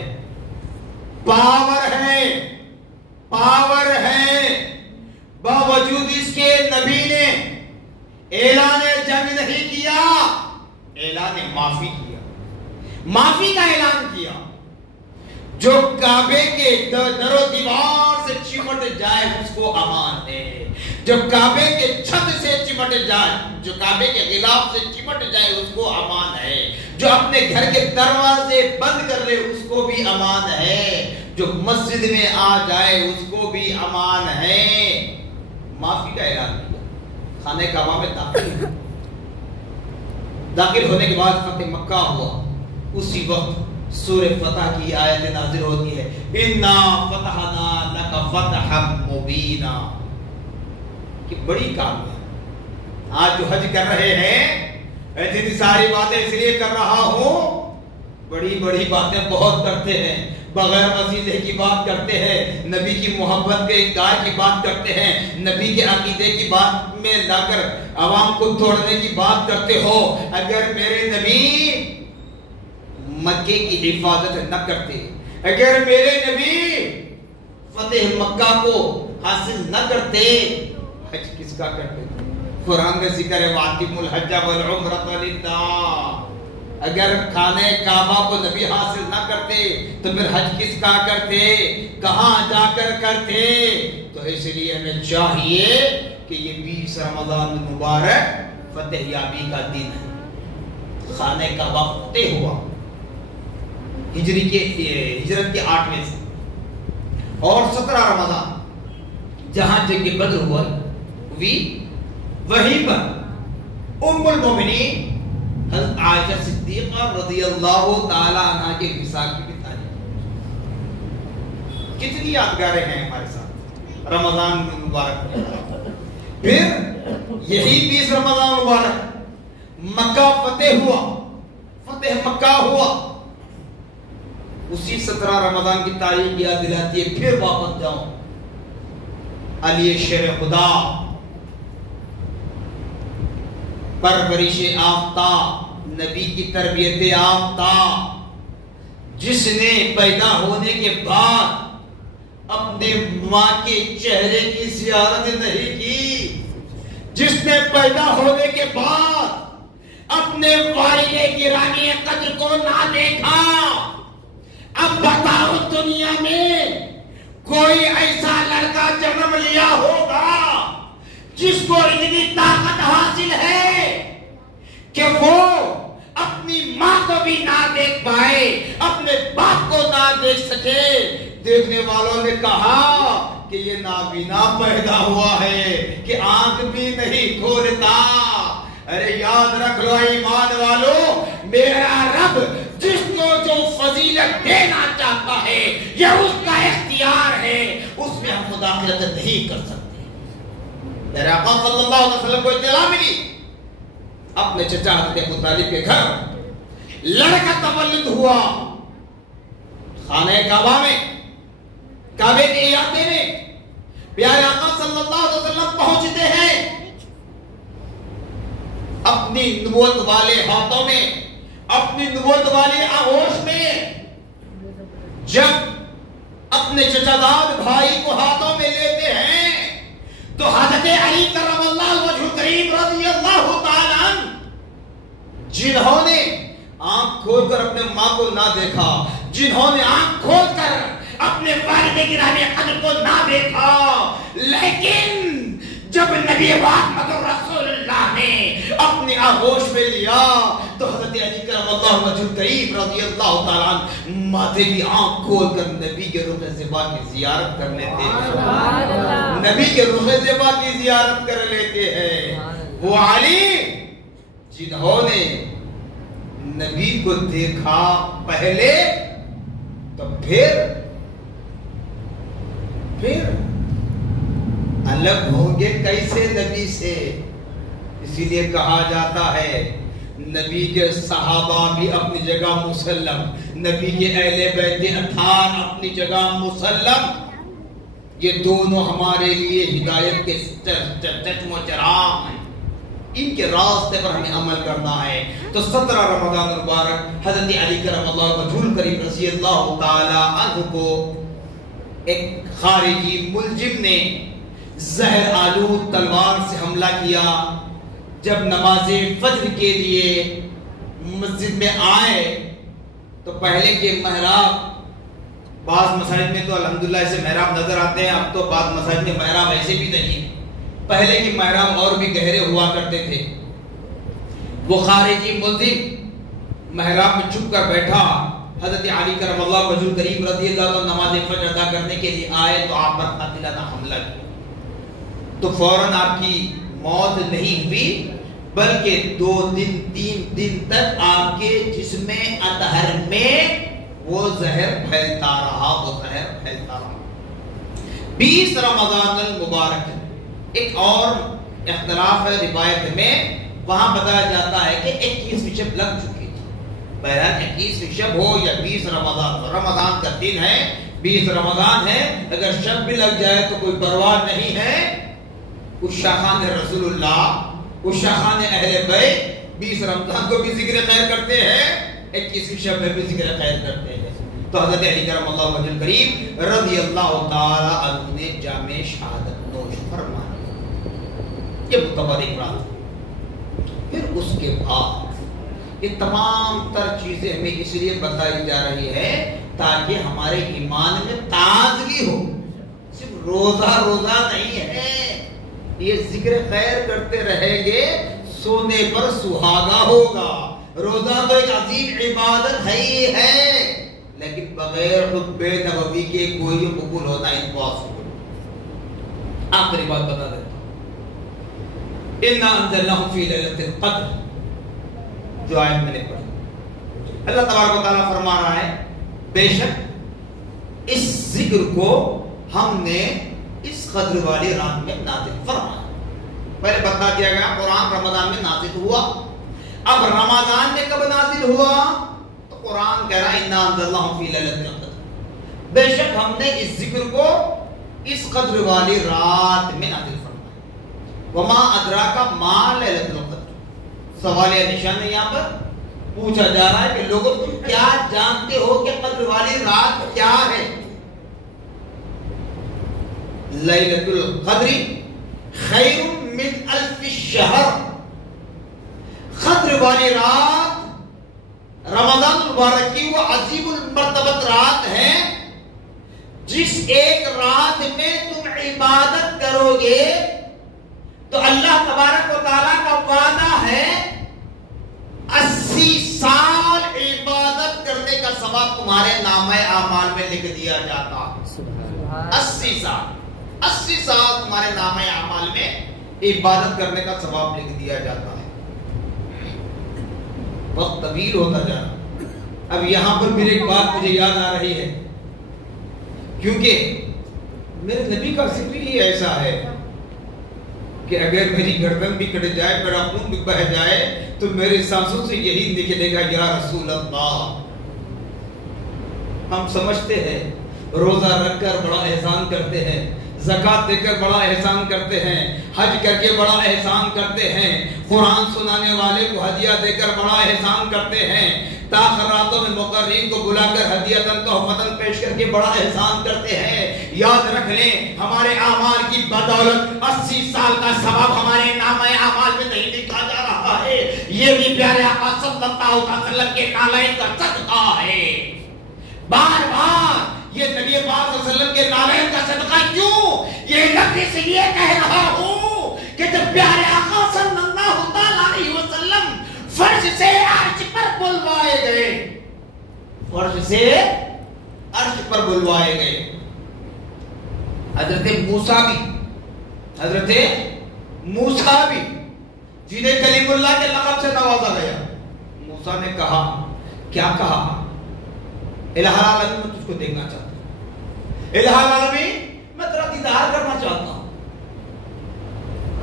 پاور ہے باوجود اس کے نبی نے اعلان جنگ نہیں کیا, اعلان معافی کیا, معافی کا اعلان کیا. جو کعبے کے در و دیوار سے چمٹ جائے اس کو امان ہے, جو کعبے کے چھت سے چمٹ جائے, جو کعبے کے غلاف سے چمٹ جائے اس کو امان ہے, جو اپنے گھر کے دروازے بند کر لے اس کو بھی امان ہے, جو مسجد میں آ جائے اس کو بھی امان ہے. معافی کا اعلان کیا, خانہ کعبہ میں داخل ہونے کے بعد فتح مکہ ہوا. اسی وقت سورہ فتح کی آیت نازل ہوتی ہے, اِنَّا فَتَحْنَا لَكَ فَتْحًا مُبِينًا. کہ بڑی کام ہے. آج جو حج کر رہے ہیں اتنی ساری باتیں اس لیے کر رہا ہوں, بڑی بڑی باتیں بہت کرتے ہیں, بغیر وسیلے کی بات کرتے ہیں, نبی کی محبت کے اقدار کی بات کرتے ہیں, نبی کے عقیدے کی بات میں لا کر عوام کو توڑنے کی بات کرتے ہو. اگر میرے نبی مکے کی حفاظت نہ کرتے, اگر میرے نبی فتح مکہ کو حاصل نہ کرتے, حج کس کا کرتے؟ قرآن میں ذکر ہے وَأَتِمُّ الْحَجَّ وَالْعُمْرَةَ لِلَّهِ. اگر خانہ کعبہ کو نبی حاصل نہ کرتے تو پھر حج کس کا کرتے, کہاں جا کر کرتے؟ تو اس لیے ہمیں چاہیے کہ یہ 20 رمضان مبارک فتح یابی کا دن ہے. خانہ کعبہ فتح ہوا ہجرت کے 8ویں سے, اور 17 رمضان جہاں جنگ بدر ہوئی وہیں پر ام المومنین حضرت عائشہ صدیقہ رضی اللہ تعالی عنہ کے وصال کی بھی تاریخ. کتنی یادگاریں ہیں ہمارے ساتھ رمضان مبارک. پھر یہی 20 رمضان مبارک مکہ فتح ہوا, فتح مکہ ہوا. اسی 17 رمضان کی تاریخ یاد دلاتی ہے. پھر واپس جاؤں, علی شیر خدا, پرورش یافتہ, نبی کی تربیت یافتہ, جس نے پیدا ہونے کے بعد اپنے ماں کے چہرے کی زیارت نہیں کی, جس نے پیدا ہونے کے بعد اپنے والد گرامی قدر کو نہ دیکھا. اب بتاؤ دنیا میں کوئی ایسا لڑکا جنم لیا ہوگا جس کو اتنی طاقت حاصل ہے کہ وہ اپنی ماں کو بھی نہ دیکھ پائے, اپنے باپ کو نہ دیکھ سکے. دیکھنے والوں نے کہا کہ یہ نابینا پیدا ہوا ہے کہ آنکھ بھی نہیں کھولتا. ارے یاد رکھ لو ایمان والو, میرا رب جس کو جو فضیلت دینا چاہتا ہے یہ اس کا اختیار ہے, اس میں ہم مداخلت نہیں کر سکتے. میرے آقا صلی اللہ علیہ وسلم کو اطلاع ملی اپنے چچا حضرت ابو طالب کے گھر لڑکا تولد ہوا خانہ کعبہ میں, کعبے کے احاطے میں. پیارے آقا صلی اللہ علیہ وسلم پہنچتے ہیں اپنی نبوت والے ہاتھوں میں, اپنی نبوت والے آغوش میں. جب اپنے چچا داد بھائی کو ہاتھوں میں لیتے ہیں تو حضرت علی کرم اللہ وجہ کریم رضی اللہ تعالی عنہ, جنہوں نے آنکھ کھول کر اپنے ماں کو نہ دیکھا, جنہوں نے آنکھ کھول کر اپنے والد گرامی قدر کو نہ دیکھا, لیکن جب نبی محمد رسول اللہ نے اپنی آغوش میں لیا تو حضرت علی کرم اللہ وجہ کریم رضی اللہ تعالی عنہ ماتھے کی آنکھ کھول کر نبی کے رخ زیبا کی زیارت کر لیتے ہیں, نبی کے رخ زیبا کی زیارت کر لیتے ہیں. وہ علی جنہوں نے نبی کو دیکھا پہلے تو پھر الگ ہوں گے کیسے نبی سے. اسی لیے کہا جاتا ہے نبی کے صحابہ بھی اپنی جگہ مسلم, نبی کے اہل بیت اطہار اپنی جگہ مسلم. یہ دونوں ہمارے لیے ہدایت کے چشم و چراغ ہیں، ان کے راستے پر ہمیں عمل کرنا ہے۔ تو 17 رمضان المبارک حضرت علی کرم اللہ وجہ کریم رضی اللہ تعالی عنہ کو ایک خارجی ملزم نے زہر آلود تلوار سے حملہ کیا۔ جب نماز فجر کے لیے مسجد میں آئے تو پہلے کے محراب، بعض مساجد میں تو الحمدللہ اسے محراب نظر آتے ہیں، اب تو بعض مساجد میں محراب ایسے بھی نہیں، پہلے کے محراب اور بھی گہرے ہوا کرتے تھے۔ وہ خارجی ملزم محراب میں چھپ کر بیٹھا، حضرت علی کرم اللہ وجہ کریم رضی اللہ عنہ نماز فجر ادا کرنے کے لیے آئے تو آپ پر قاتلانہ حملہ کیا، تو فوراً آپ کی موت نہیں ہوئی بلکہ 2 دن 3 دن تک آپ کے جسم اطہر میں وہ زہر پھیلتا رہا، وہ زہر پھیلتا رہا۔ 20 رمضان المبارک ایک اور اختلاف ہے روایت میں، وہاں بتایا جاتا ہے کہ 21ویں شب لگ چکی تھی۔ بہرحال 21ویں شب ہو یا 20 رمضان، رمضان کا دن ہے، 20 رمضان ہے، اگر شب بھی لگ جائے تو کوئی پرواہ نہیں ہے۔ عشاقان رسول اللہ، عشاقان اہل بیت 20 رمضان کو بھی ذکر خیر کرتے ہیں، 21ویں شب میں بھی ذکر خیر کرتے ہیں۔ تو حضرت علی کرم اللہ وجہ کریم رضی اللہ تعالی عنہ نے جام شہادت نوش فرمایا، یہ متبرک رات۔ پھر اس کے بعد یہ تمام تر چیزیں ہمیں اس لیے بتائی جا رہی ہے تاکہ ہمارے ایمان میں تازگی ہو۔ صرف روزہ نہیں ہے، یہ ذکر خیر کرتے رہیں گے، سونے پر سہاگا ہوگا۔ روزہ تو ایک عظیم عبادت ہے ہی ہے، لیکن بغیر خطب نبوی کے کوئی قبول ہونا امپاسبل۔ آخری بات بتا دیتا ہوں، اِنَّا أَنزَلْنَاهُ فِي لَيْلَةِ الْقَدْرِ، جو آیت میں نے پڑھی، اللہ تبارک و تعالیٰ فرما رہا ہے بے شک اس ذکر کو ہم نے اس قدر والی رات میں نازل فرمایا۔ پہلے بتا دیا گیا قرآن رمضان میں نازل ہوا، اب رمضان میں کب نازل ہوا؟ تو قرآن کہہ رہا ہے اِنَّا أَنزَلْنَاهُ فِي لَيْلَةِ الْقَدْرِ، بے شک ہم نے اس ذکر کو اس قدر والی رات میں نازل فرمایا۔ وَمَا أَدْرَاكَ مَا لَيْلَةُ الْقَدْرِ، سوال نشان ہے، یہاں پر پوچھا جا رہا ہے کہ لوگوں تم کیا جانتے ہو کہ قدر والی رات کیا ہے؟ لیلۃ القدر خیر من 1000 شہر، قدر والی رات رمضان المبارک کی وہ عظیم المرتبت رات ہے جس ایک رات میں تم عبادت کرو گے تو اللہ تبارک و تعالیٰ کا وعدہ ہے 80 سال عبادت کرنے کا ثواب تمہارے نامہ اعمال میں لکھ دیا جاتا ہے۔ 80 سال تمہارے نامہ اعمال میں عبادت کرنے کا ثواب لکھ دیا جاتا ہے۔ وقت طویل ہوتا جا رہا، اب یہاں پر میری ایک بات مجھے یاد آ رہی ہے، کیونکہ میرے نبی کا ذکر ہی ایسا ہے کہ اگر میری گردن بھی کٹ جائے، میرا خون بھی بہہ جائے تو میرے سانسوں سے یہی نکلے گا یا رسول اللہ۔ ہم سمجھتے ہیں روزہ رکھ کر بڑا احسان کرتے ہیں، زکوٰۃ دے کر بڑا احسان کرتے ہیں، حج کر کے بڑا احسان کرتے ہیں، قرآن سنانے والے کو ہدیہ دے کر بڑا احسان کرتے ہیں، تاخراتوں میں مقررین کو بلا کر ہدیتاً تحفتاً پیش کر کے بڑا احسان کرتے ہیں۔ یاد رکھ لیں ہمارے اعمال کی بدولت 80 سال کا ثواب ہمارے نامہ اعمال میں نہیں لکھا جا رہا ہے، یہ بھی پیارے آقا صلی اللہ علیہ وسلم کے نالین کا صدقہ ہے۔ بار بار یہ نبی پاک صلی اللہ علیہ وسلم کے نالین کا صدقہ کیوں؟ یہ لفظ اس لیے کہہ رہا ہوں کہ جب پیارے آقا صلی اللہ علیہ وسلم فرش سے عرش پر بلوائے گئے، فرش سے عرش پر بلوائے گئے، حضرت موسیٰ بھی جنہیں کلیم اللہ کے لقب سے نوازا گیا، موسیٰ نے کہا، کیا کہا؟ الہ العالمین میں تجھ کو دیکھنا چاہتا ہوں، الہ العالمین میں تیرا دیدار کرنا چاہتا ہوں۔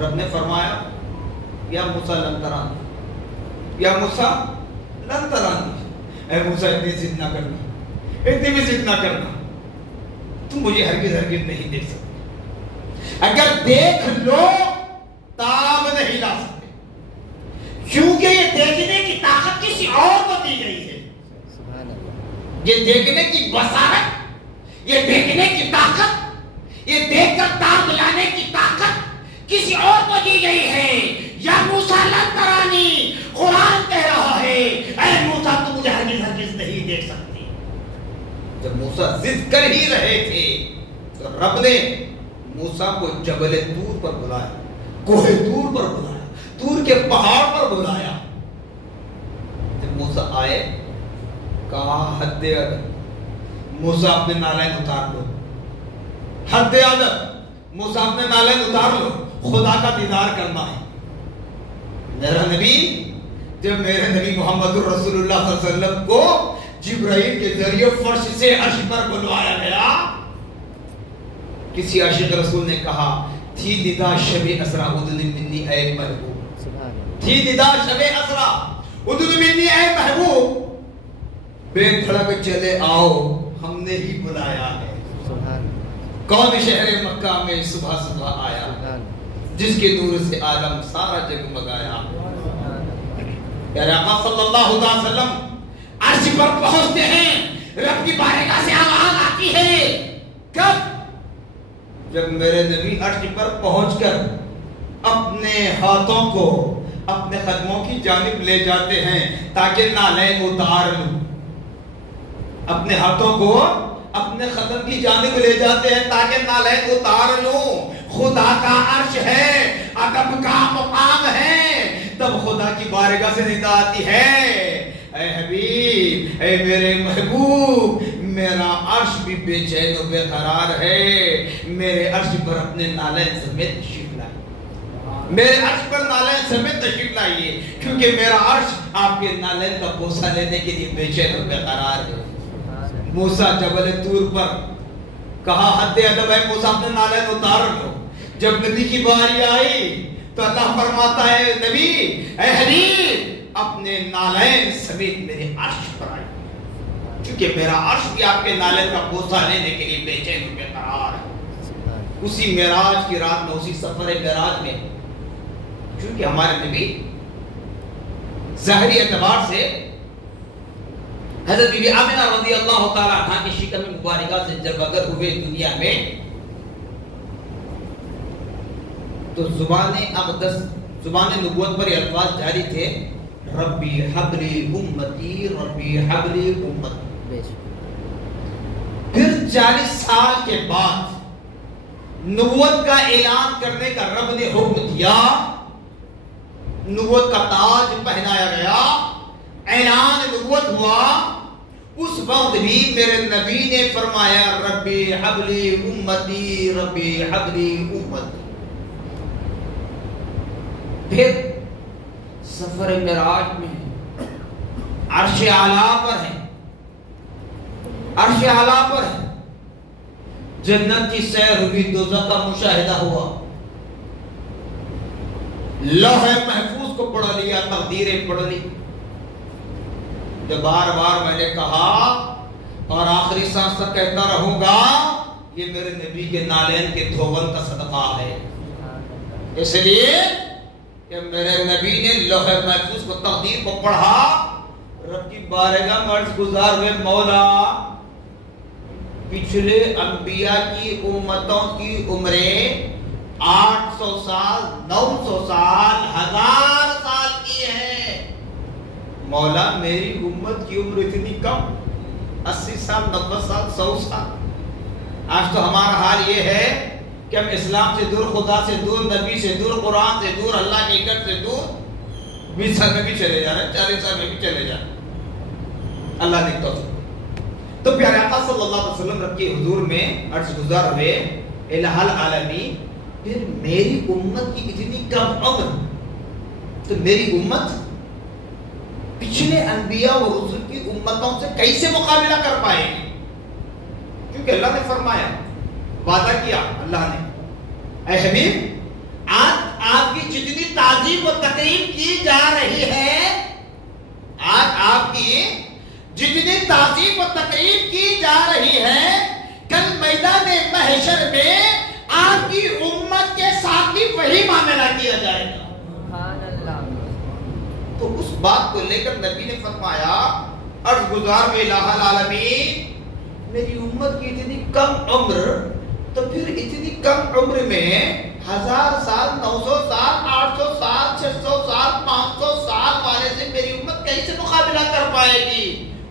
رب نے فرمایا یا موسیٰ لن ترانی، یا موسیٰ لن ترانی، اے موسیٰ اتنی ضد نہ کرنا، اتنی بھی ضد نہ کرنا، تم مجھے ہرگز ہرگز نہیں دیکھ سکتے، اگر دیکھ لو تاب نہیں لا سکتے، کیونکہ یہ دیکھنے کی طاقت کسی اور کو دی گئی ہے۔ یہ دیکھنے کی بصارت، یہ دیکھنے کی طاقت، یہ دیکھ کر تاب لانے کی طاقت کسی اور کو دی گئی ہے۔ یا موسیٰ لن ترانی، قرآن کہہ رہا ہے اے موسیٰ تم مجھے ہرگز ہرگز نہیں دیکھ سکتی۔ جب موسیٰ ضد کر ہی رہے تھے تو رب نے موسیٰ کو جبل طور پر بلایا، کوہ طور پر بلایا، طور کے پہاڑ پر بلایا۔ جب موسیٰ آئے کہا حد ادب، موسیٰ اپنے نالین اتار لو، حد ادب، موسیٰ اپنے نالین اتار لو، خدا کا دیدار کرنا ہے۔ میرا نبی، جب میرے نبی محمد رسول اللہ صلی اللہ علیہ وسلم کو جبرائیل کے ذریعے فرش سے عرش پر بلوایا گیا، کسی عاشق رسول نے کہا تھی ندا شب اسرا ادن منی اے محبوب، تھی ندا شب اسرا ادن منی اے محبوب، بے دھڑک چلے آؤ ہم نے ہی بلایا ہے۔ کون شہر مکہ میں صبح صبح آیا جس کے نور سے عالم سارا جگمگایا۔ پیارے آقا صلی اللہ علیہ وسلم عرش پر پہنچتے ہیں، رب کی بارگاہ سے آواز آتی ہے، کب؟ جب میرے نبی عرش پر پہنچ کر اپنے ہاتھوں کو اپنے قدموں کی جانب لے جاتے ہیں تاکہ نالین اتار لوں، اپنے ہاتھوں کو اپنے قدم کی جانب لے جاتے ہیں تاکہ نالین اتار لوں۔ خدا کا عرش ہے، ادب کا مقام ہے، تب خدا کی بارگاہ سے ندا آتی ہے اے حبیب، اے میرے محبوب، میرا عرش بھی بے چین و بے قرار ہے، میرے عرش پر اپنے نالین سمیت تشریف لائیے، میرے عرش پر نالین سمیت تشریف لائیے، کیونکہ میرا عرش آپ کے نالین کا بوسہ لینے کے لیے بے چین و بے قرار ہے۔ موسیٰ جبل طور پر کہا حد ادب ہے موسیٰ اپنے نالین اتار لو۔ جب نبی کی باری آئی تو اللہ فرماتا ہے نبی اے حبیب اپنے نالین سمیت میرے عرش پر آئی، کیونکہ میرا عرش بھی آپ کے نالین کا بوسہ لینے کے لیے بے چین و بے قرار ہے۔ اسی معراج کی رات میں، اسی سفر معراج میں، کیونکہ ہمارے نبی ظاہری اعتبار سے حضرت بی بی آمنہ رضی اللہ تعالیٰ عنہ کی شکم مبارکہ سے جب اگر ہوئے دنیا میں تو زبان اقدس، زبان نبوت پر یہ الفاظ جاری تھے، ربی حبلی امتی، ربی حبلی امتی۔ پھر 40 سال کے بعد نبوت کا اعلان کرنے کا رب نے حکم دیا، نبوت کا تاج پہنایا گیا، اعلان نبوت ہوا۔ اس وقت بھی میرے نبی نے فرمایا ربی حبلی امتی، ربی حبلی امتی۔ پھر سفر معراج میں عرش اعلیٰ پر ہے، عرش اعلیٰ پر ہے، جنت کی سیر ہوئی، دوزخ کا مشاہدہ ہوا، لوح محفوظ کو پڑھ لیا، تقدیریں پڑھ لی۔ جو بار بار میں نے کہا اور آخری سانس تک کہتا رہوں گا، یہ میرے نبی کے نالین کے دھوون کا صدقہ ہے، اس لیے کہ میرے نبی نے لوح محفوظ کو، تقدیر کو پڑھا، رب کی بارگاہ میں عرض گزار ہوئے مولا پچھلے انبیاء کی امتوں کی عمریں 800 سال، 900 سال، 1000 سال کی ہے، مولا میری امت کی عمر اتنی کم، 80 سال، 90 سال، 100 سال۔ آج تو ہمارا حال یہ ہے کہ ہم اسلام سے دور، خدا سے دور، نبی سے دور، قرآن سے دور، اللہ کی عزت سے دور، 20 سال میں بھی چلے جا رہے ہیں، 40 سال میں بھی چلے جا رہے ہیں، اللہ نے توفیق۔ تو پیارے آقا صلی اللہ علیہ وسلم رب کے حضور میں عرض گزار ہوئے الہ العالمین، پھر میری امت کی اتنی کم عمر، تو میری امت پچھلے انبیاء و رسول کی امتوں سے کیسے مقابلہ کر پائے گی؟ کیونکہ اللہ نے فرمایا، وعدہ کیا اللہ نے، اے حبیب آج آپ کی جتنی تعظیم و تکریم کی جا رہی ہے، آج آپ کی جتنی تعظیم و تکریم کی جا رہی ہے، کل میدان بات کو لے کر نبی نے فرمایا عرض گزار میں الہ العالمین میری امت کی اتنی کم عمر، تو پھر اتنی کم عمر میں 1000 سال 900 سال 800 سال 600 سال 500 سال والے سے میری امت کیسے مقابلہ کر پائے گی؟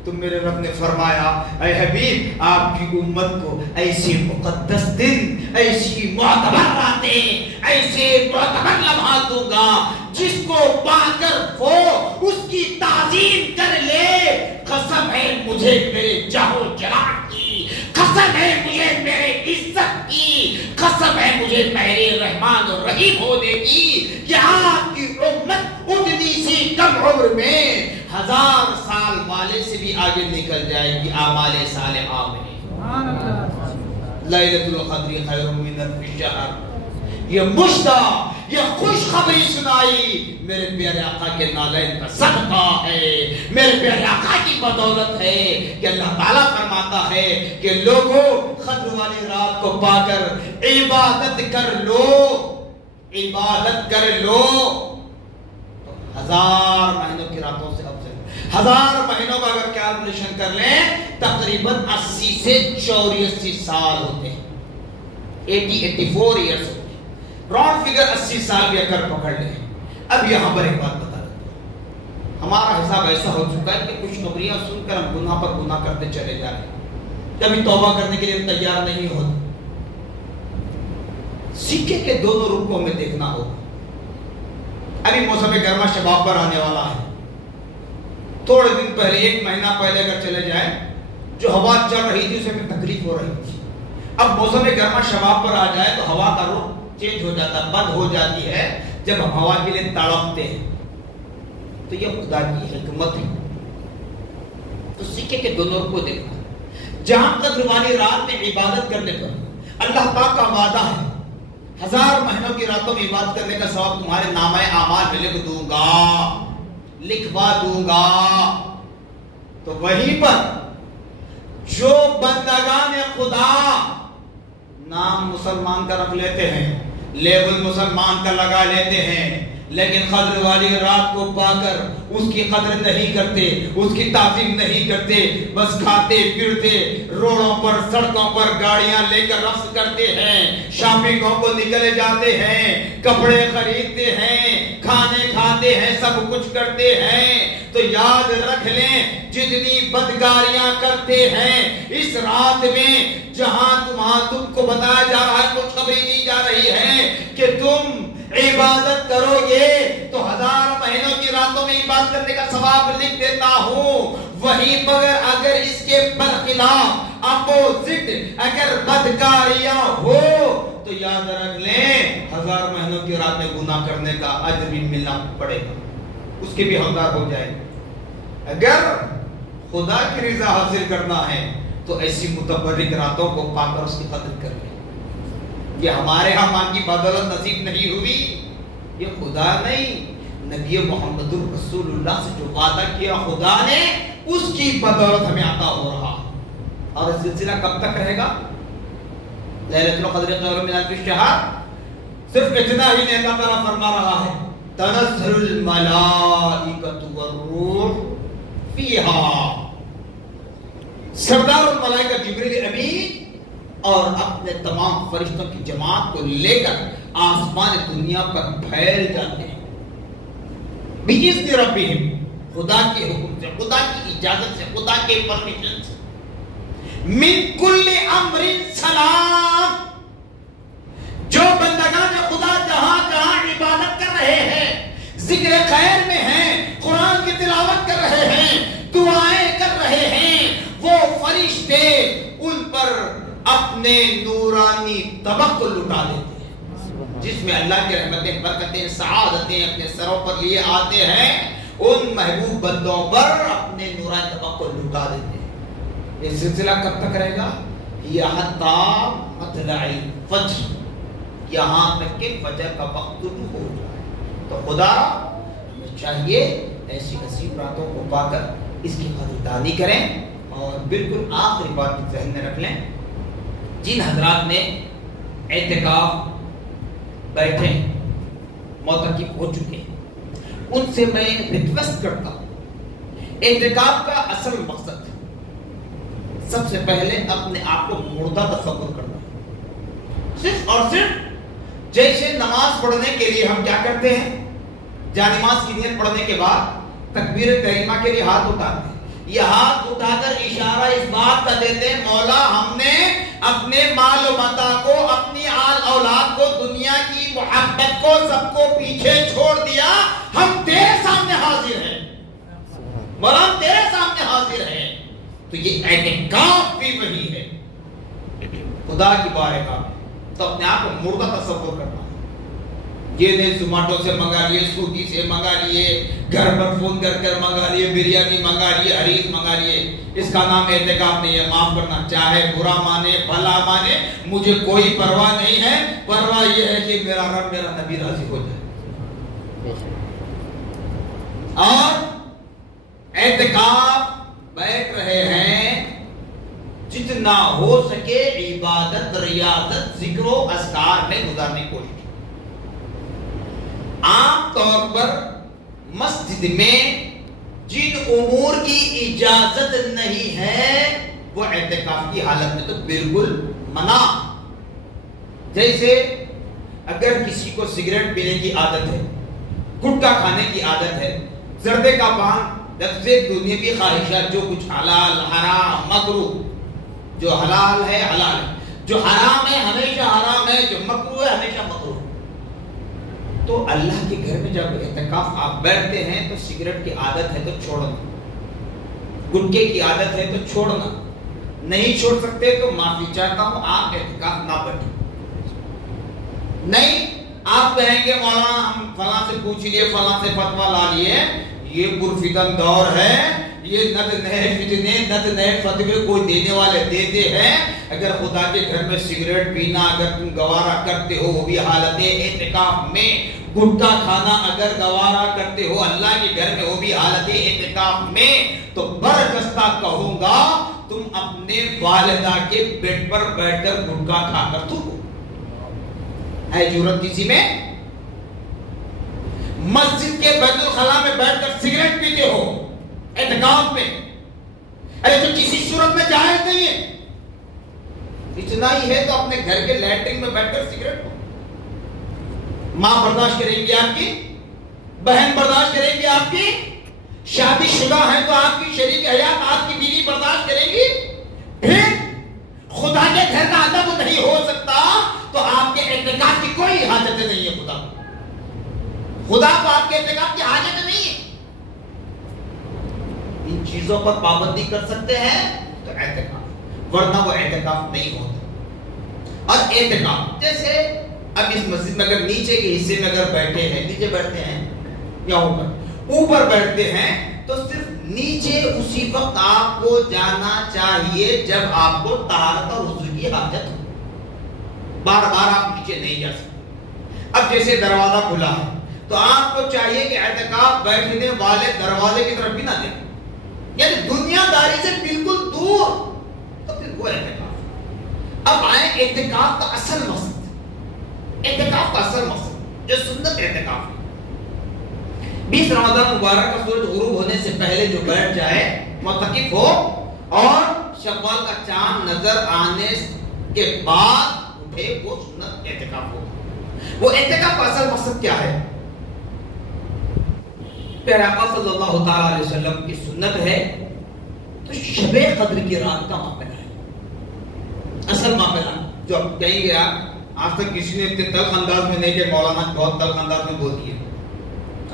تو میرے رب نے فرمایا اے حبیب آپ کی امت کو ایسے مقدس دن، ایسی معتبر راتیں، ایسے معتبر لمحات دوں گا جس کو پا کر وہ اس کی تعظیم کر لے۔ قسم ہے مجھے میرے جاہو جلال کی، قسم ہے مجھے میرے عزت کی، قسم ہے مجھے میرے رحمان و رحیم ہونے کی کہ آپ کی امت اتنی سی کم عمر میں 1000 سال والے سے بھی آگے نکل جائے گی اعمال صالحہ میں۔ لیلۃ القدر خیر من الف شہر، یہ مشتہ، یہ خوشخبری سنائی میرے پیارے آقا کے نالین کا صدقہ ہے، میرے پیارے آقا کی بدولت ہے کہ اللہ تعالیٰ فرماتا ہے کہ لوگوں قدر والی رات کو پا کر عبادت کر لو، عبادت کر لو۔ 1000 مہینوں کی راتوں سے افضل، 1000 مہینوں کا اگر کیلکولیشن کر لیں تقریباً 80 سے 84 سال ہوتے ہیں، 84 ایئرس ہوتے ہیں، راؤنڈ فگر 80 سال بھی اگر پکڑ لیں۔ اب یہاں پر ایک بات بتا دیتا ہوں، ہمارا حساب ایسا ہو چکا ہے کہ کچھ خبریاں سن کر ہم گناہ پر گناہ کرتے چلے جا رہے ہیں، کبھی توبہ کرنے کے لیے تیار نہیں ہوتے۔ سکے کے دونوں رخوں میں دیکھنا ہوگا۔ ابھی موسم گرما شباب پر آنے والا ہے، تھوڑے دن پہلے 1 مہینہ پہلے اگر چلے جائیں جو ہوا چل رہی تھی اسے میں تکلیف ہو رہی تھی، اب موسم گرما شباب پر آ جائے تو ہوا کا رخ چینج ہو جاتا ہے، بند ہو جاتی ہے جب ہم ہوا کے لیے تڑپتے ہیں۔ تو یہ خدا کی حکمت ہے۔ تو سکے کے دونوں رخ کو دیکھنا، جہاں قدر والی رات میں عبادت کرنے پر اللہ پاک کا وعدہ ہے 1000 مہینوں کی راتوں میں عبادت کرنے کا ثواب تمہارے نامہ اعمال میں لکھ دوں گا، لکھوا دوں گا۔ تو وہیں پر جو بندگان خدا نام مسلمان کا رکھ لیتے ہیں، لیبل مسلمان کا لگا لیتے ہیں، لیکن قدر والی رات کو پا کر اس کی قدر نہیں کرتے، اس کی تعظیم نہیں کرتے، بس کھاتے پھرتے روڈوں پر سڑکوں پر گاڑیاں لے کر رقص کرتے ہیں، شاپنگوں کو نکلے جاتے ہیں، کپڑے خریدتے ہیں، کھانے کھاتے ہیں، سب کچھ کرتے ہیں۔ تو یاد رکھ لیں جتنی بدکاریاں کرتے ہیں اس رات میں، جہاں تم کو بتایا جا رہا ہے، خوشخبری دی جا رہی ہے کہ تم عبادت کرو گے تو 1000 مہینوں کی راتوں میں عبادت کرنے کا ثواب لکھ دیتا ہوں۔ وہیں پر اگر اس کے برخلاف اپوزٹ اگر بدکاریاں ہو تو یاد رکھ لیں 1000 مہینوں کی رات میں گناہ کرنے کا اجر بھی ملنا پڑے گا، اس کے بھی حقدار ہو جائے۔ اگر خدا کی رضا حاصل کرنا ہے تو ایسی متبرک راتوں کو پا کر اس کی قدر کر لیں۔ یہ ہمارے ہاں ماں کی بدولت نصیب نہیں ہوئی، یہ خدا نہیں، نبی محمد رسول اللہ سے جو وعدہ کیا خدا نے اس کی بدولت ہمیں عطا ہو رہا۔ اور یہ سلسلہ کب تک رہے گا؟ لیلۃ القدر خیر من الف شہر۔ صرف اتنا ہی نہیں، اللہ تعالیٰ فرما رہا ہے تنزل الملائکۃ والروح فیہا، سردار الملائکہ جبریل امین اور اپنے تمام فرشتوں کی جماعت کو لے کر آسمان دنیا پر پھیل جاتے ہیں بِإِذْنِ رَبِّهِمْ، خدا کے حکم سے، خدا کی اجازت سے، خدا کے پرمیشن سے۔ مِنْ كُلِّ أَمْرٍ سَلَامٍ، جو بندگان خدا جہاں جہاں عبادت کر رہے ہیں، ذکر خیر میں ہیں، قرآن کی تلاوت کر رہے ہیں، دعائیں کر رہے ہیں، وہ فرشتے ان پر اپنے نورانی طبق کو لٹا دیتے ہیں، جس میں اللہ کی رحمتیں، برکتیں، سعادتیں اپنے سروں پر لیے آتے ہیں، ان محبوب بندوں پر اپنے نورانی طبق کو لٹا دیتے ہیں۔ یہ سلسلہ کب تک رہے گا؟ یحتیٰ مطلع الفجر، یہاں تک کہ فجر کا وقت طلوع ہو جائے۔ تو خدا ہمیں چاہیے ایسی عظیم راتوں کو پا کر اس کی قدردانی کریں۔ اور بالکل آخری بات ذہن میں رکھ لیں، جن حضرات نے اعتکاف بیٹھے معتکف ہو چکے ہیں ان سے میں ریکویسٹ کرتا ہوں، اعتکاف کا اصل مقصد سب سے پہلے اپنے آپ کو مردہ تصور کرنا، صرف اور صرف جیسے نماز پڑھنے کے لیے ہم کیا کرتے ہیں، جانماز کی نیت پڑھنے کے بعد تکبیر تحریمہ کے لیے ہاتھ اٹھاتے ہیں، یہ ہاتھ اٹھا کر اشارہ اس بات کا دیتے ہیں مولا ہم نے اپنے مال و متاع کو، اپنی آل اولاد کو، دنیا کی محبت کو، سب کو پیچھے چھوڑ دیا، ہم تیرے سامنے حاضر ہیں مولا، ہم تیرے سامنے حاضر ہیں۔ تو یہ اعتکاف بھی وہی ہے، خدا کی بارگاہ میں تو اپنے آپ کو مردہ تصور کرنا، یہ نہیں زوماٹو سے منگا لیے، سوگی سے منگا لیے، گھر پر فون کر کر منگا لیے، بریانی منگا لیے، حریص منگا لیے، اس کا نام اعتکاف نہیں ہے۔ معاف کرنا، چاہے برا مانے بھلا مانے، مجھے کوئی پرواہ نہیں ہے، پرواہ یہ ہے کہ میرا رب میرا نبی راضی ہو جائے۔ اور اعتکاف بیٹھ رہے ہیں، جتنا ہو سکے عبادت، ریاضت، ذکر و اذکار میں گزارنے کی کوشش۔ عام طور پر مسجد میں جن امور کی اجازت نہیں ہے وہ اعتکاف کی حالت میں تو بالکل منع، جیسے اگر کسی کو سگریٹ پینے کی عادت ہے، گٹکا کھانے کی عادت ہے، زردے کا پان، لفظ دنیاوی خواہشات، جو کچھ حلال حرام مکروہ، جو حلال ہے حلال ہے، جو حرام ہے ہمیشہ حرام ہے، جو مکروہ ہے ہمیشہ مکروہ۔ تو اللہ کے گھر میں جب اعتکاف آپ بیٹھتے ہیں تو سگریٹ کی عادت ہے تو چھوڑنا، گٹکے کی عادت ہے تو چھوڑنا، نہیں چھوڑ سکتے تو معافی چاہتا ہوں، آپ اعتکاف نہ بیٹھیں۔ نہیں آپ کہیں گے مولانا ہم فلاں سے پوچھ لیے، فلاں سے فتویٰ لا لیے، یہ پرفتن دور ہے، یہ نت نئے فتنے، نت نئے فتوے کوئی دینے والے دیتے ہیں، اگر خدا کے گھر میں سگریٹ پینا اگر تم گوارا کرتے ہو، وہ بھی حالت اعتکاف میں، گٹکا کھانا اگر گوارا کرتے ہو اللہ کے گھر میں، وہ بھی حالت اعتکاف میں، تو برجستہ کہوں گا تم اپنے والدہ کے بیڈ پر بیٹھ کر گٹکا کھا کر تھوکو۔ ہے جرأت کسی میں؟ مسجد کے بیت الخلا میں بیٹھ کر سگریٹ پیتے ہو اعتکاف میں، ارے تو کسی صورت میں جائز نہیں ہے۔ اتنا ہی ہے تو اپنے گھر کے لیٹرنگ میں بیٹھ کر سگریٹ پو، ماں برداشت کریں گی آپ کی، بہن برداشت کریں گی آپ کی، شادی شدہ ہے تو آپ کی شریک حیات آپ کی بیوی برداشت کرے گی۔ پھر خدا کے گھر کا ادب نہیں ہو سکتا تو آپ کے اعتکاف کی کوئی حاجت نہیں ہے، خدا کو آپ کے اعتکاف کی حاجت نہیں ہے۔ ان چیزوں پر پابندی کر سکتے ہیں تو اعتکاف، ورنہ وہ اعتکاف نہیں ہوتا۔ اور اعتکاف جیسے اب اس مسجد میں اگر نیچے کے حصے میں اگر بیٹھے ہیں، نیچے بیٹھتے ہیں یا اوپر بیٹھتے ہیں، تو صرف نیچے اسی وقت آپ کو جانا چاہیے جب آپ کو طہارت اور وضو کی حاجت ہو، بار بار آپ نیچے نہیں جا سکتے۔ اب جیسے دروازہ کھلا ہے تو آپ کو چاہیے کہ اعتکاف بیٹھنے والے دروازے کی طرف بھی نہ دیکھیں، یعنی دنیا داری سے بالکل دور، تو پھر وہ اعتکاف۔ اب آئے اعتکاف کا اصل مقصد، اعتکاف کا اصل مقصد جو سنت اعتکاف ہے، 20 رمضان مبارک کا سورج غروب ہونے سے پہلے جو بیٹھ جائے، معتکف ہو، اور شوال کا چاند نظر آنے کے بعد اٹھے، وہ سنت اعتکاف ہو۔ وہ اعتکاف کا اصل مقصد کیا ہے؟ پیارے آقا صلی اللہ تعالی علیہ وسلم کی سنت ہے تو شب قدر کی رات کا معاملہ ہے، اصل معاملہ جو اب کہیں گے آج تک کسی نے اتنے تلخ انداز میں نہیں کہ مولانا بہت تلخ انداز میں بول دیے،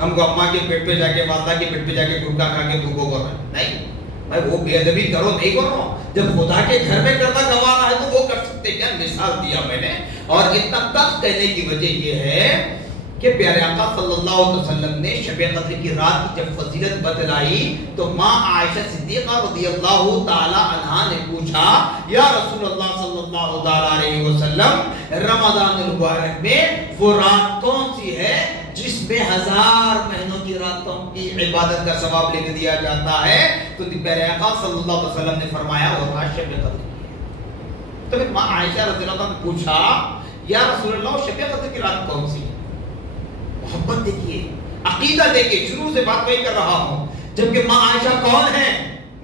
ہم کو اماں کے پیٹ پہ جا کے، والدہ کے پیٹ پہ جا کے گٹکا کھا کے تھوکو کر رہے ہیں، نہیں بھائی وہ بے ادبی کرو نہیں کر رہا ہوں، جب خدا کے گھر میں کرنا گوارا ہے تو وہ کر سکتے کیا؟ مثال دیا میں نے۔ اور اتنا تلخ کہنے کی وجہ یہ ہے کہ پیارے آقا صلی اللہ علیہ وسلم نے شب قدر کی رات کی جب فضیلت بتلائی تو ماں عائشہ صدیقہ رضی اللہ تعالی عنہا نے پوچھا، یا رسول اللہ صلی اللہ تعالی علیہ وسلم، رمضان المبارک میں وہ رات کون سی ہے جس میں 1000 مہینوں کی راتوں کی عبادت کا ثواب لکھ دیا جاتا ہے؟ تو پیارے آقا صلی اللہ علیہ وسلم نے فرمایا وہ رات شب قدر کی۔ تو پھر ماں عائشہ رضی اللہ عنہ نے پوچھا، یا رسول اللہ شب قدر کی رات کون سی ہے؟ محبت دیکھیے، عقیدہ دیکھیں، شروع سے بات وہی کر رہا ہوں. جبکہ ماں عائشہ کون ہے؟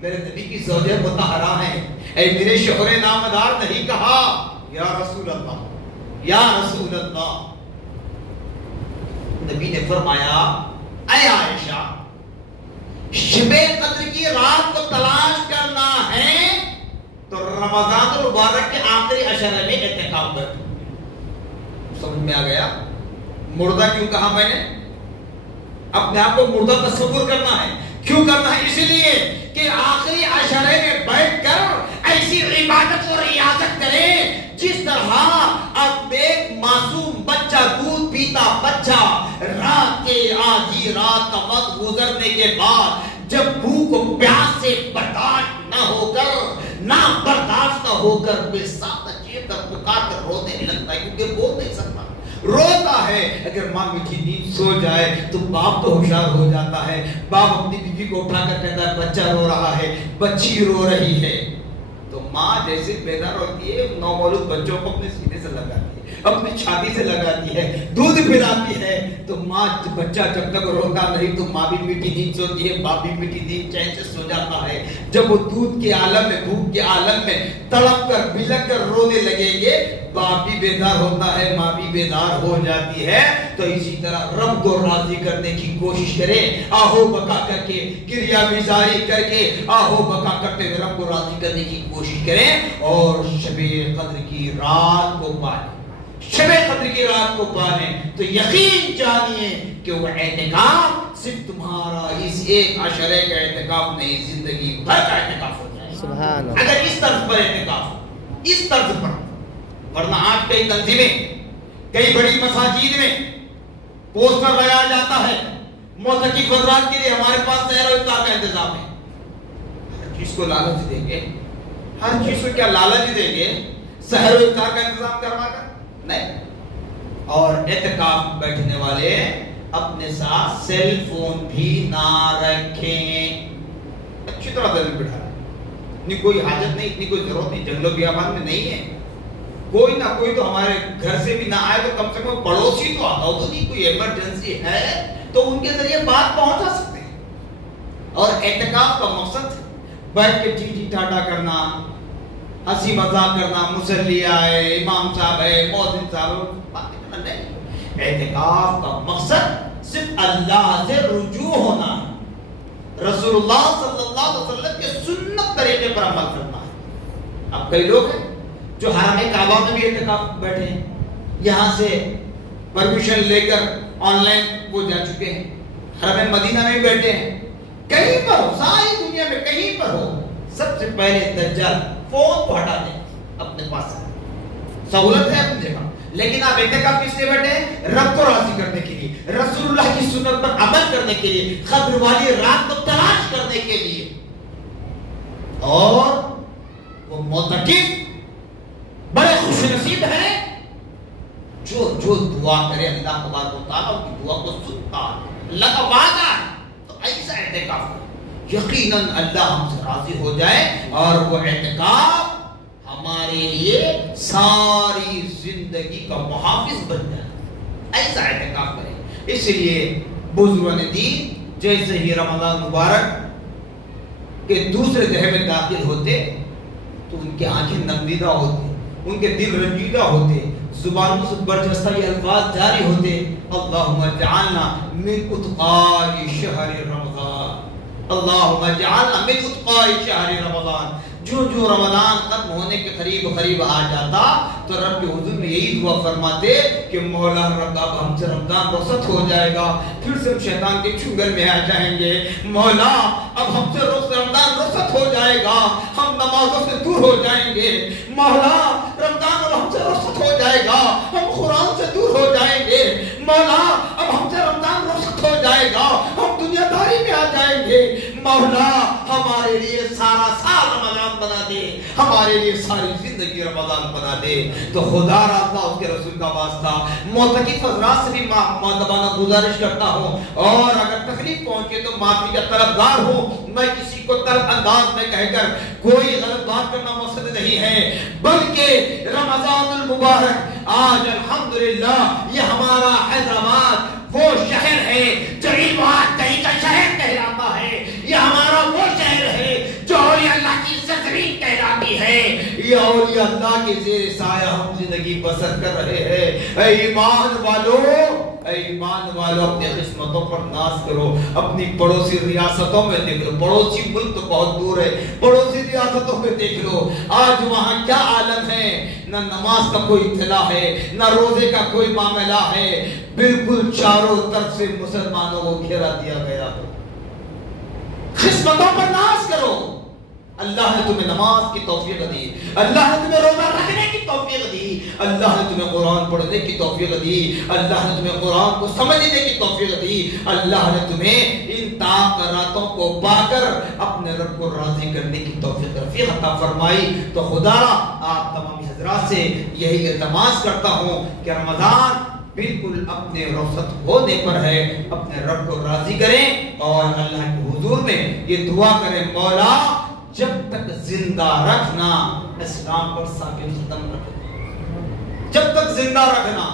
میرے نبی کی زوجہ مطہرہ ہیں. اے میرے شوہر نامدار نہیں کہا یا رسول اللہ، یا رسول اللہ. نبی نے فرمایا اے عائشہ، شب قدر کی رات کو تلاش کرنا ہے تو رمضان المبارک کے آخری عشرے میں اعتکاف کر. سمجھ میں آ گیا؟ مردہ کیوں کہا میں نے؟ اپنے آپ کو مردہ تصور کرنا ہے. کیوں کرنا ہے؟ اس لیے کہ آخری عشرے میں بیٹھ کر ایسی عبادت اور ریاضت کریں جس طرح اب ایک معصوم بچہ، دودھ پیتا بچہ، رات کے آدھی رات کا وقت گزرنے کے بعد جب بھوک و پیاس سے برداشت نہ ہو کر بے ساتھ چیخ کر پکار کر رونے لگتا ہے، کیونکہ بول نہیں سکتا، روتا ہے. اگر ماں میٹھی نیند سو جائے تو باپ تو ہوشیار ہو جاتا ہے. باپ اپنی بیوی کو اٹھا کر کہتا ہے بچہ رو رہا ہے، بچی رو رہی ہے. تو ماں جیسے بیدار ہوتی ہے، نومولود بچوں کو اپنے سینے سے لگاتی ہے، اپنی چھاتی سے لگاتی ہے، دودھ پلاتی ہے. تو ماں بچہ جب تک روتا نہیں تو ماں بھی میٹھی نیند سوتی ہے، باپ بھی میٹھی نیند چین سے سو جاتا ہے. جب وہ دودھ کے عالم میں، بھوک کے عالم میں تڑپ کر بلک کر رونے لگیں گے، باپ بھی بیدار ہوتا ہے، ماں بھی بیدار ہو جاتی ہے. تو اسی طرح رب کو راضی کرنے کی کوشش کریں، آہو بکا کر کے، کریا بیزاری کر کے، آہو بکا کرتے ہوئے رب کو راضی کرنے کی کوشش کریں اور شب قدر کی رات کو پائیں. شب قدر کی رات کو پائیں تو یقین جانیے کہ وہ اعتکاف صرف تمہارا اس ایک عشرے کا اعتکاف نہیں، زندگی بھر کا اعتکاف ہو جائے. سبحان اللہ. اگر اس طرز پر اعتکاف، اس طرز پر، ورنہ آج کئی تنظیمیں، کئی بڑی مساجد میں پوسٹر لگایا جاتا ہے معتکف حضرات کے لیے ہمارے پاس سحر و افطار کا انتظام ہے. ہر چیز کو لالچ دیں گے، ہر چیز کو کیا لالچ دیں گے؟ سحر و افطار کا انتظام کروا کر نہیں. اور اعتکاف بیٹھنے والے اپنے ساتھ سیل فون بھی نہ رکھیں. اچھی طرح دل بٹھا رہے، اتنی کوئی حاجت نہیں، اتنی کوئی ضرورت نہیں، جنگلوں بیابان میں نہیں ہے. کوئی نہ کوئی تو ہمارے گھر سے بھی نہ آئے تو کم سے کم پڑوسی تو آتا ہو تو نہیں، کوئی ایمرجنسی ہے تو ان کے ذریعے بات پہنچا سکتے ہیں. اور اعتکاف کا مقصد بیٹھ کے ٹی ٹی ٹاٹا کرنا، ہنسی مذاق کرنا، مصلی آئے، امام صاحب ہے، مؤذن صاحب، بات کرنا نہیں. اعتکاف کا مقصد صرف اللہ سے رجوع ہونا ہے، رسول اللہ صلی اللہ علیہ وسلم کے سنت طریقے پر عمل کرنا ہے. اب کئی لوگ ہیں جو حرم کعبہ میں بھی اعتکاف بیٹھے ہیں، یہاں سے پرمیشن لے کر آن لائن وہ جا چکے ہیں، حرم مدینہ میں بیٹھے ہیں. کہیں پر ہو، ساری دنیا میں کہیں پر ہو، سب سے پہلے دجال فون کو ہٹا دیں اپنے پاس. سہولت ہے اپنی جگہ، لیکن آپ اعتکاف کس لیے بیٹھے ہیں؟ رب کو راضی کرنے کے لیے، رسول اللہ کی سنت پر عمل کرنے کے لیے، قدر والی رات کو تلاش کرنے کے لیے. اور وہ معتکف بڑے خوش نصیب ہیں جو دعا کرے اللہ تبارک و تعالیٰ ان کی دعا کو سنتا ہے. اللہ کا وعدہ ہے. تو ایسا اعتکاف کرو، یقیناً اللہ ہم سے راضی ہو جائے اور وہ اعتکاف ہمارے لیے ساری زندگی کا محافظ بن جائے. ایسا اعتکاف کریں. اس لیے بزرگان دین جیسے ہی رمضان مبارک کے دوسرے دہر میں داخل ہوتے تو ان کی آنکھیں نمدیدہ ہوتی، ان کے دل رنجیدہ ہوتے، زبانوں سے برجستہ یہ الفاظ جاری ہوتے، اللہم اجعلنا من اتقاء شہر رمضان، اللہم اجعلنا من اتقاء شہر رمضان. جو رمضان ختم ہونے کے قریب آ جاتا تو رب کے حضور میں یہی دعا فرماتے کہ مولا رب اب ہم سے رمضان رخصت ہو جائے گا، پھر سے ہم شیطان کے چنگل میں آ جائیں گے. مولا اب ہم سے رمضان رخصت ہو جائے گا، ہم نمازوں سے دور ہو جائیں گے. مولا رمضان اب ہم سے رخصت ہو جائے گا، ہم قرآن سے دور ہو جائیں گے. مولا اب ہم سے رمضان رخصت ہو جائے گا، ہم دنیا داری میں آ جائیں گے. مولا ہمارے لیے سارا سال رمضان بنا دے، ہمارے لیے ساری زندگی رمضان بنا دے. تو خدا را اللہ اس کے رسول کا واسطہ معتکف حضرات سے بھی مؤدبانہ گزارش کرتا ہوں، اور اگر تکلیف پہنچے تو معافی کا طلبگار ہوں. میں کسی کو طلب انداز میں کہہ کر کوئی غلط بات کرنا مقصد نہیں ہے، بلکہ رمضان المبارک آج الحمدللہ یہ ہمارا حیدرآباد وہ شہر ہے جو یہ اولیاء اللہ کے زیر سایہ ہم زندگی بسر کر رہے ہیں۔ اے ایمان والو اپنی قسمتوں پر ناز کرو، اپنی پڑوسی ریاستوں میں دیکھ لو، پڑوسی ملک تو بہت دور ہے، پڑوسی ریاستوں میں دیکھ لو آج وہاں کیا عالم ہے، نہ نماز کا کوئی اطلاع ہے، نہ روزے کا کوئی معاملہ ہے، بالکل چاروں طرف سے مسلمانوں کو گھیرا دیا گیا ہے۔ قسمتوں پر ناز کرو، اللہ نے تمہیں نماز کی توفیق دی، اللہ نے تمہیں روزہ رکھنے کی توفیق دی، اللہ نے تمہیں قرآن پڑھنے کی توفیق دی، اللہ نے تمہیں قرآن کو سمجھنے کی توفیق دی، اللہ نے تمہیں ان تاثراتوں کو پا کر اپنے رب کو راضی کرنے کی توفیق عطا فرمائی۔ تو خدا آپ تمام حضرات سے یہی التماس کرتا ہوں کہ رمضان بالکل اپنے رخصت ہونے پر ہے، اپنے رب کو راضی کریں اور اللہ کے حضور میں یہ دعا کریں، مولا جب تک زندہ رکھنا اسلام پر ثابت قدم رکھنا، جب تک زندہ رکھنا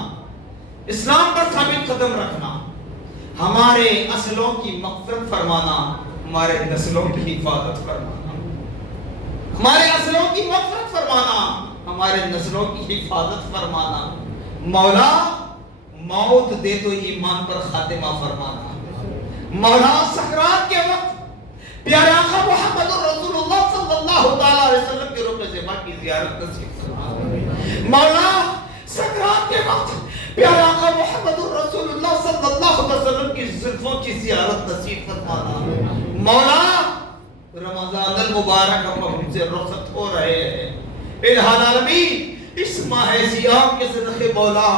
اسلام پر ثابت قدم رکھنا، ہمارے اصلوں کی مغفرت فرمانا، ہمارے نسلوں کی حفاظت فرمانا، ہمارے اصلوں کی مغفرت فرمانا، ہمارے نسلوں کی حفاظت فرمانا، مولا موت دے تو ایمان پر خاتمہ فرمانا، مولا سکرات کے وقت پیارے آقا محمد رسول اللہ صلی اللہ علیہ وسلم کے روح زیبا کی زیارت نصیب فرمانا، مولا سکرات کے وقت پیارے آقا محمد رسول اللہ صلی اللہ علیہ وسلم کی زلفوں کی زیارت نصیب فرمانا، مولا رمضان المبارک ہم سے رخصت ہو رہے ہیں، الہ العالمین اس ماہ سیام کے صدقے مولا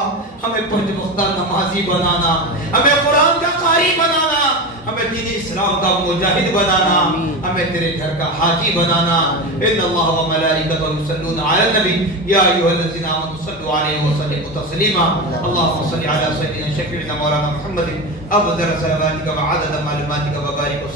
ہمیں پنج وقتہ نمازی بنانا، ہمیں قرآن کا قاری بنانا، ہمیں دین اسلام کا مجاہد بنانا، ہمیں تیرے گھر کا حاجی بنانا۔ ان اللہ و ملائکتہ یصلون علی النبی یا ایھا الذین آمنوا صلوا علیہ وسلموا تسلیما، اللهم صل علی سیدنا شفیعنا مولانا محمد افضل صلواتک وعدد معلوماتک وبارک